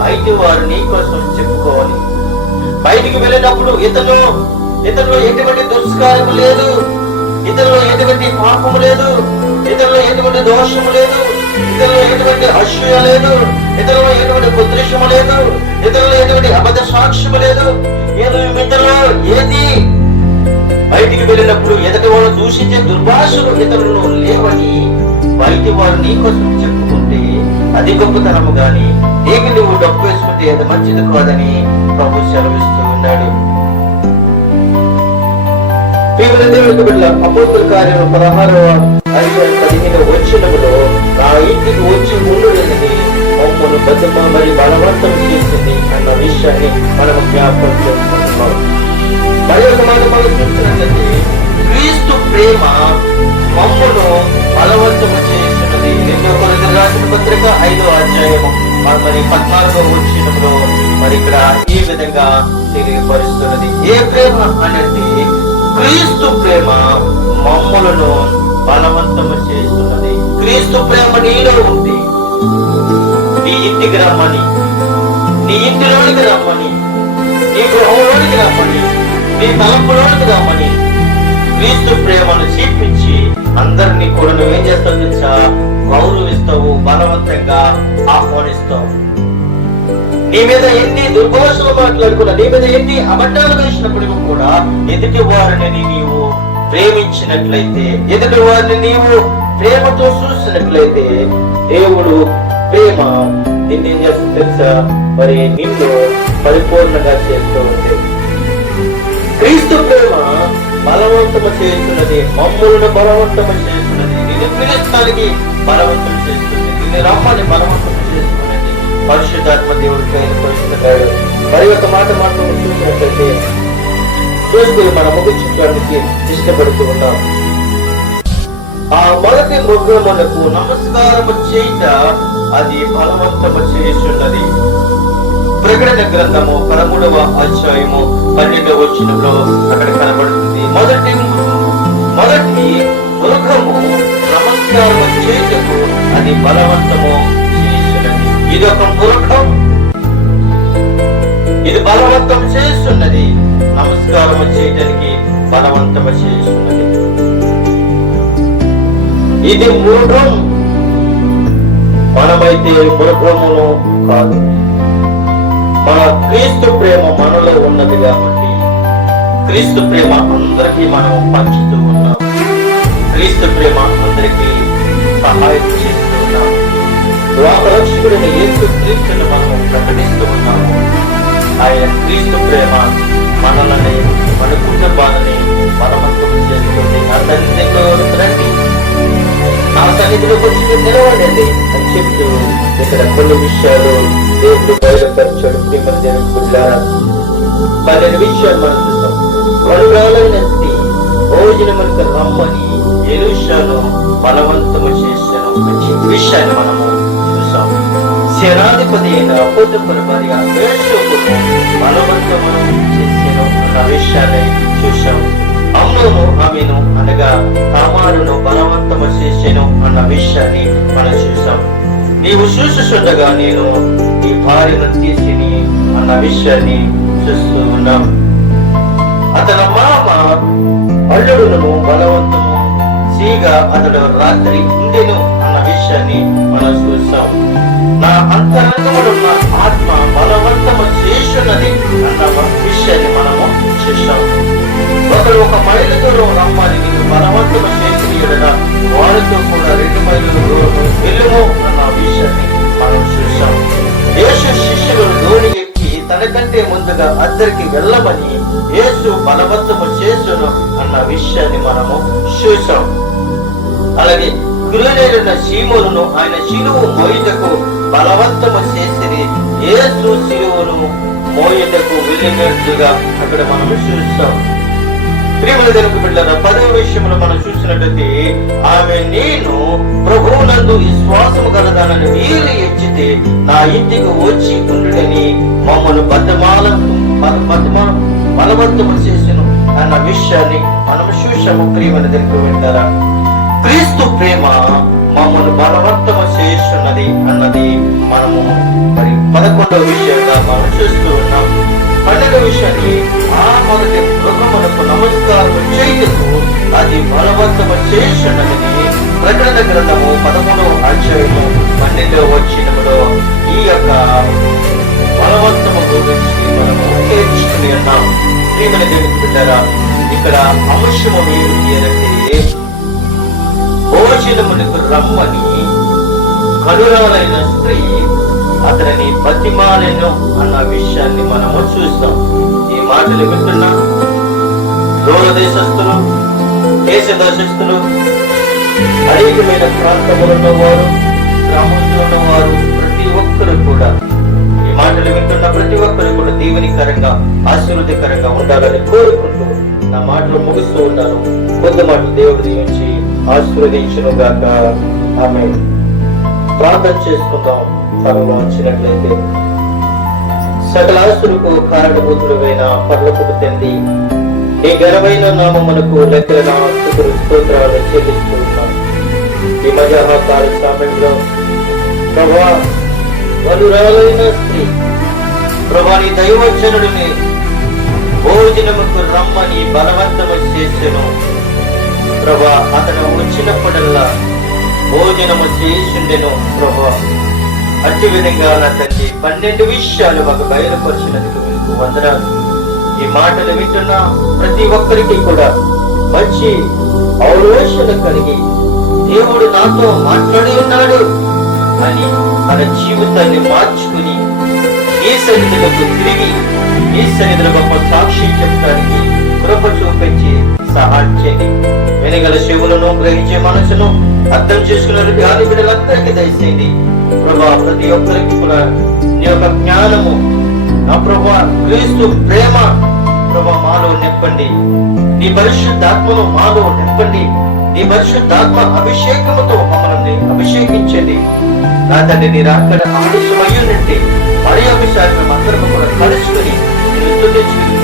బయటి వారు నీ కోసం చెప్పుకోవాలి. బయటికి వెళ్ళినప్పుడు ఇతరులో ఎటువంటి దుష్కారము లేదు, ఇతరులో ఎటువంటి పాపము లేదు, ఇతరులో ఎటువంటి దోషము లేదు, ఇతరులో ఎటువంటి అసూయ లేదు, ఇతరులో ఎటువంటి కుద్రేషము లేదు, ఇతరులో ఎటువంటి అబద్ధ సాక్ష్యము లేదు. ఇతరులో ఏది బయటికి వెళ్ళినప్పుడు ఎదుటి వారు దూషించే దుర్భాషలు ఇతరులు లేవని బయటి వారు నీ కోసం చెప్పుకుంటే అది గొప్పతనము గాని నీకు నువ్వు డబ్బు వేసుకుంటే అది మంచిది కాదని ప్రభు సెలవిస్తూ ఉన్నాడు. అపోస్తుల కార్యము 16వ అధ్యాయం 15వ వచనములో నా ఇంటికి వచ్చి ఉండుడని మమ్మల్ని బతిమాలి బలవంతం చేసింది అన్న విషయాన్ని మనం జ్ఞాపకం చేసుకుంటున్నాం. మరి ఒక మాట మనం చూసినట్లయితే క్రీస్తు ప్రేమ మమ్మును బలవంతము చేస్తున్నది. 2 కొరింథీయులకు రాసిన పత్రిక 5వ అధ్యాయము మరి 14వ వచనంలో మరి ఇక్కడ ఈ విధంగా తెలియపరుస్తున్నది. ఏ ప్రేమ అనేది క్రీస్తు ప్రేమ మమ్ములను బలవంతము చేస్తున్నది. క్రీస్తు ప్రేమ నీలో ఉంది. నీ ఇంటికి రమ్మని, నీ ఇంటిలోనికి రమ్మని, నీ గృహంలోనికి రమ్మని, నీ తలంపులోనికి రమ్మని క్రీస్తు ప్రేమను చూపించి అందరినీ కూడా నువ్వేం చేస్తావు తెలుసా? గౌరవిస్తావు, బలవంతంగా ఆహ్వానిస్తావు. నీ మీద ఎన్ని దుర్భాషలు మాట్లాడుకున్నా, నీ మీద ఎన్ని అబద్ధాలు వేసినప్పటికీ కూడా ఎదుటి వారిని నీవు ప్రేమించినట్లయితే, ఎదుటి వారిని నీవు ప్రేమతో చూసినట్లయితే దేవుడు ప్రేమ నిన్నేం చేస్తుంది తెలుసా? మరి నిన్ను పరిపూర్ణంగా చేస్తూ ఉంది. క్రీస్తు ప్రేమ బలవంతము చేస్తున్నది, మమ్ములను బలవంతము చేస్తున్నది, నిన్ను పిలుస్తానికి బలవంతం చేస్తుంది, నిన్ను రమ్మని బలవంతం చేస్తున్నది. పరిశుద్ధాత్మ దేవుడికి ఆయన పరిశుద్ధుడు. మరి ఒక మాట మాత్రం చూసినట్లయితే చూసుకుని మన ముగించడానికి ఇష్టపడుతూ ఉన్నాం. ఆ మొదటి మృగములకు నమస్కారము చేయుట అది బలవంతము చేస్తున్నది. ప్రకటన గ్రంథము 13వ అధ్యాయము 12వ వచనంలో అక్కడ కనబడుతుంది. మొదటి మృగము నమస్కారము చేయుటకు అది బలవంతము చేస్తున్నది. ఇదొక మృగం, ఇది బలవంతం చేస్తున్నది, నమస్కారము చేయడానికి బలవంతము చేస్తున్నది. ఇది మృగం, మనమైతే మృగమును కాదు. మన క్రీస్తు ప్రేమ మనలో ఉన్నది కాబట్టి క్రీస్తు ప్రేమ అందరికీ మనం పంచుతూ ఉన్నాం. క్రీస్తు ప్రేమ అందరికీ సహాయం చేస్తూ ఉన్నాం. లోకరక్షకుడైన యేసు క్రీస్తుని మనం ప్రకటిస్తూ ఉన్నాము. ఆయన క్రీస్తు ప్రేమ మనల్ని, మన కుటుంబాలని బలవంతం చేస్తుంది. నా సన్నిధిలో రండి, నా సన్నిధిలోకి వచ్చి నిలవండి అని చెప్తూ ఇక్కడ కొన్ని విషయాలు దేవుడు బయలుపరిచాడు. ప్రేమ దేవుడు 12 విషయాలు మనం చూస్తాం. వరుణాలైన స్త్రీ భోజనములకు రమ్మని ఎలీషాను బలవంతము చేశాను మంచి విషయాన్ని మనము చూసాం. సేనాధిపతి అయిన పోతీఫరు భార్య యోసేపును బలవంతము చేశాను అన్న విషయాన్ని చూసాం. అమ్నోను ఆమెను అనగా తామారును బలవంతము చేశాను అన్న విషయాన్ని మనం చూసాం. నీవు చూస్తుండగా నేను నీ భార్యను తీసిని అన్న విషయాన్ని చూస్తూ ఉన్నాం. అతని మామ అల్లుడును బలవంతము చేయగా అతడు రాత్రి ఉండెను అన్న విషయాన్ని మనం చూసాం. నా అంతరంగమున్న ఆత్మ బలవంతము చేస్తున్నది అన్న విషయాన్ని మనము చూసాం. ఒకరు 1 మైలు దూరం రమ్మని నీకు బలవంతము చేసిన వారితో కూడా 2 మైళ్ళు వెళ్ళుము అన్న విషయాన్ని మనం చూసాం. యేసు శిష్యులు దోణి ఎక్కి తనకంటే ముందుగా అద్దరికి వెళ్ళమని యేసు బలవంతము చేసును అన్న విషయాన్ని మనము చూసాం. అలాగే గురులేరున్న సీమోనును ఆయన శిలువు మోయుటకు బలవంతము చేసి యేసు శిలువును మోయుటకు వెళ్ళినట్లుగా అక్కడ మనము చూస్తాం. ప్రియమైన దేవుని బిడ్డలారా, 10వ విషయంలో మనం చూసినట్లయితే ఆమె నేను ప్రభువునందు విశ్వాసము కలదానని మీరు ఎచ్చితే నా ఇంటికి వచ్చి ఉండుడని మమ్మల్ని బలవంతము చేసెను అన్న విషయాన్ని మనం చూసాము. ప్రియమైన దేవుని బిడ్డలారా, క్రీస్తు ప్రేమ మమ్మల్ని బలవంతము చేస్తున్నది అన్నది మనము మరి 11వ విషయంగా మనం చూస్తూ ఉన్నాం. 12వ విషయాన్ని ఆ మొదటి మృగమునకు నమస్కారం చేయుటకు అది బలవంతము చేస్తున్నదని ప్రకటన గ్రంథము 13వ అధ్యాయము 12వ వచనములో ఈ యొక్క బలవంతము గురించి మనము నేర్చుకుని ఉన్నాం. ప్రియమైన దేవుని బిడ్డలారా, ఇక్కడ అంశము ఏమిటి అంటే భోజనమునకు రమ్మని కనురాలైన స్త్రీ అతనిని బతిమాలెను అన్న విషయాన్ని మనము చూస్తాం. ఈ మాటలు వింటున్నా దూర దేశస్తులు, దేశ దేశస్తులు, అనేకమైన ప్రాంతములున్న వారు, గ్రామంలో వారు ప్రతి ఒక్కరు కూడా ఈ మాటలు వింటున్న ప్రతి ఒక్కరు కూడా దీవెనికరంగా ఆశీర్వదకరంగా ఉండాలని కోరుకుంటూ నా మాటలు ముగిస్తూ ఉన్నాను. కొద్ది మాటలు దేవుడు దీవించి ఆశీర్వదించును గాక. ఆమె ప్రార్థన చేసుకుందాం. త్వరలో వచ్చినట్లయితే సకల ఆస్తులకు కారణభూతుడైన పర్లోకపు తండ్రి, నీ ఘనమైన నామమునకు లెక్కన స్తోత్రాలు చెల్లిస్తూ ఉన్నాం. ఈ మధ్యాహ్నకాల సమయంలో ప్రభా, వలురాలైన స్త్రీ ప్రభా, నీ దైవజనుడిని భోజనముకు రమ్మని బలవంతము చేసెను. ప్రభా, అతను వచ్చినప్పుడల్లా భోజనము చేసుండెను. ప్రభా, అట్టి విధంగా నా తండ్రి 12 విషయాలు మాకు బయలుపరిచినందుకు మీకు వందనాలు. ఈ మాటలు వింటున్న ప్రతి ఒక్కరికి కూడా మంచి ఆలోచన కలిగి దేవుడు నాతో మాట్లాడి ఉన్నాడు అని తన జీవితాన్ని మార్చుకుని ఈ సన్నిధులకు తిరిగి ఈ సన్నిధుల గొప్ప సాక్షి చెప్పడానికి కృప చూపించి సహాయం చేయండి. వెనగల చెవులను గ్రహించే మనసును అర్థం చేసుకున్న ధ్యాని బిడ్డలందరికీ దయచేయండి. ప్రభా, ప్రతి ఒక్కరికి కూడా నీ యొక్క జ్ఞానము, నా ప్రభా క్రీస్తు ప్రేమ ప్రభా మాలో నింపండి. నీ పరిశుద్ధాత్మను మాలో నింపండి. నీ పరిశుద్ధాత్మ అభిషేకముతో మమ్మల్ని అభిషేకించండి. నా తండ్రి, నీ రాకడ ఆలస్యమయ్యుండి మరి అభిషేకం అందరూ కూడా కలుసుకుని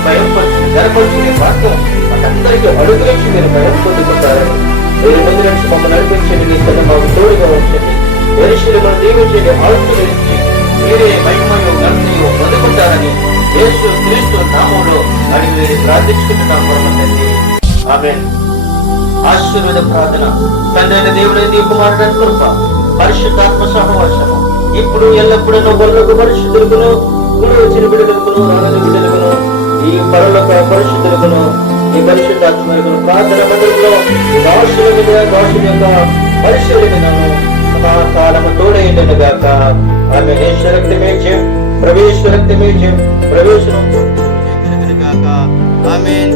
భయపరుచుని గర్భపరుచుకునే మార్గం మాకందరికీ అనుగ్రహించి మీరు భయం పొందుకుంటారని మీరు ముందు నుంచి మమ్మల్ని నడిపించండి. నీ తన మాకు తోడుగా ఉంచండి. మనుషులను దీవించండి, ఆశీర్వదించి మీరే మహిమయో ఘనతయో పొందుకుంటారని యేసు క్రీస్తు నామములో అడిగి మీరు ప్రార్థించుకుంటున్నాం పరమ తండ్రి. ఆమేన్. ఆశీర్వాద ప్రార్థన. తండ్రైన దేవుడైన నీ కుమారుడైన కృప, పరిశుద్ధాత్మ సహవాసము ఇప్పుడు ఎల్లప్పుడూ వల్లకు పరిశుద్ధులకును, కూడి వచ్చిన బిడ్డలకును, రాగని బిడ్డలకును, ఈ పరలోక పరిశుద్ధులకును, ఈ పరిశుద్ధాత్మకును ప్రార్థన మందిరంలో ఈ భాషల మీద భాషల యొక్క పరిశీలనను సదాకాలము తోడైండును గాక. ఆమె రక్తమే జయం, ప్రవేశ రక్తమే జయం, ప్రవేశం గాక. ఆమేన్.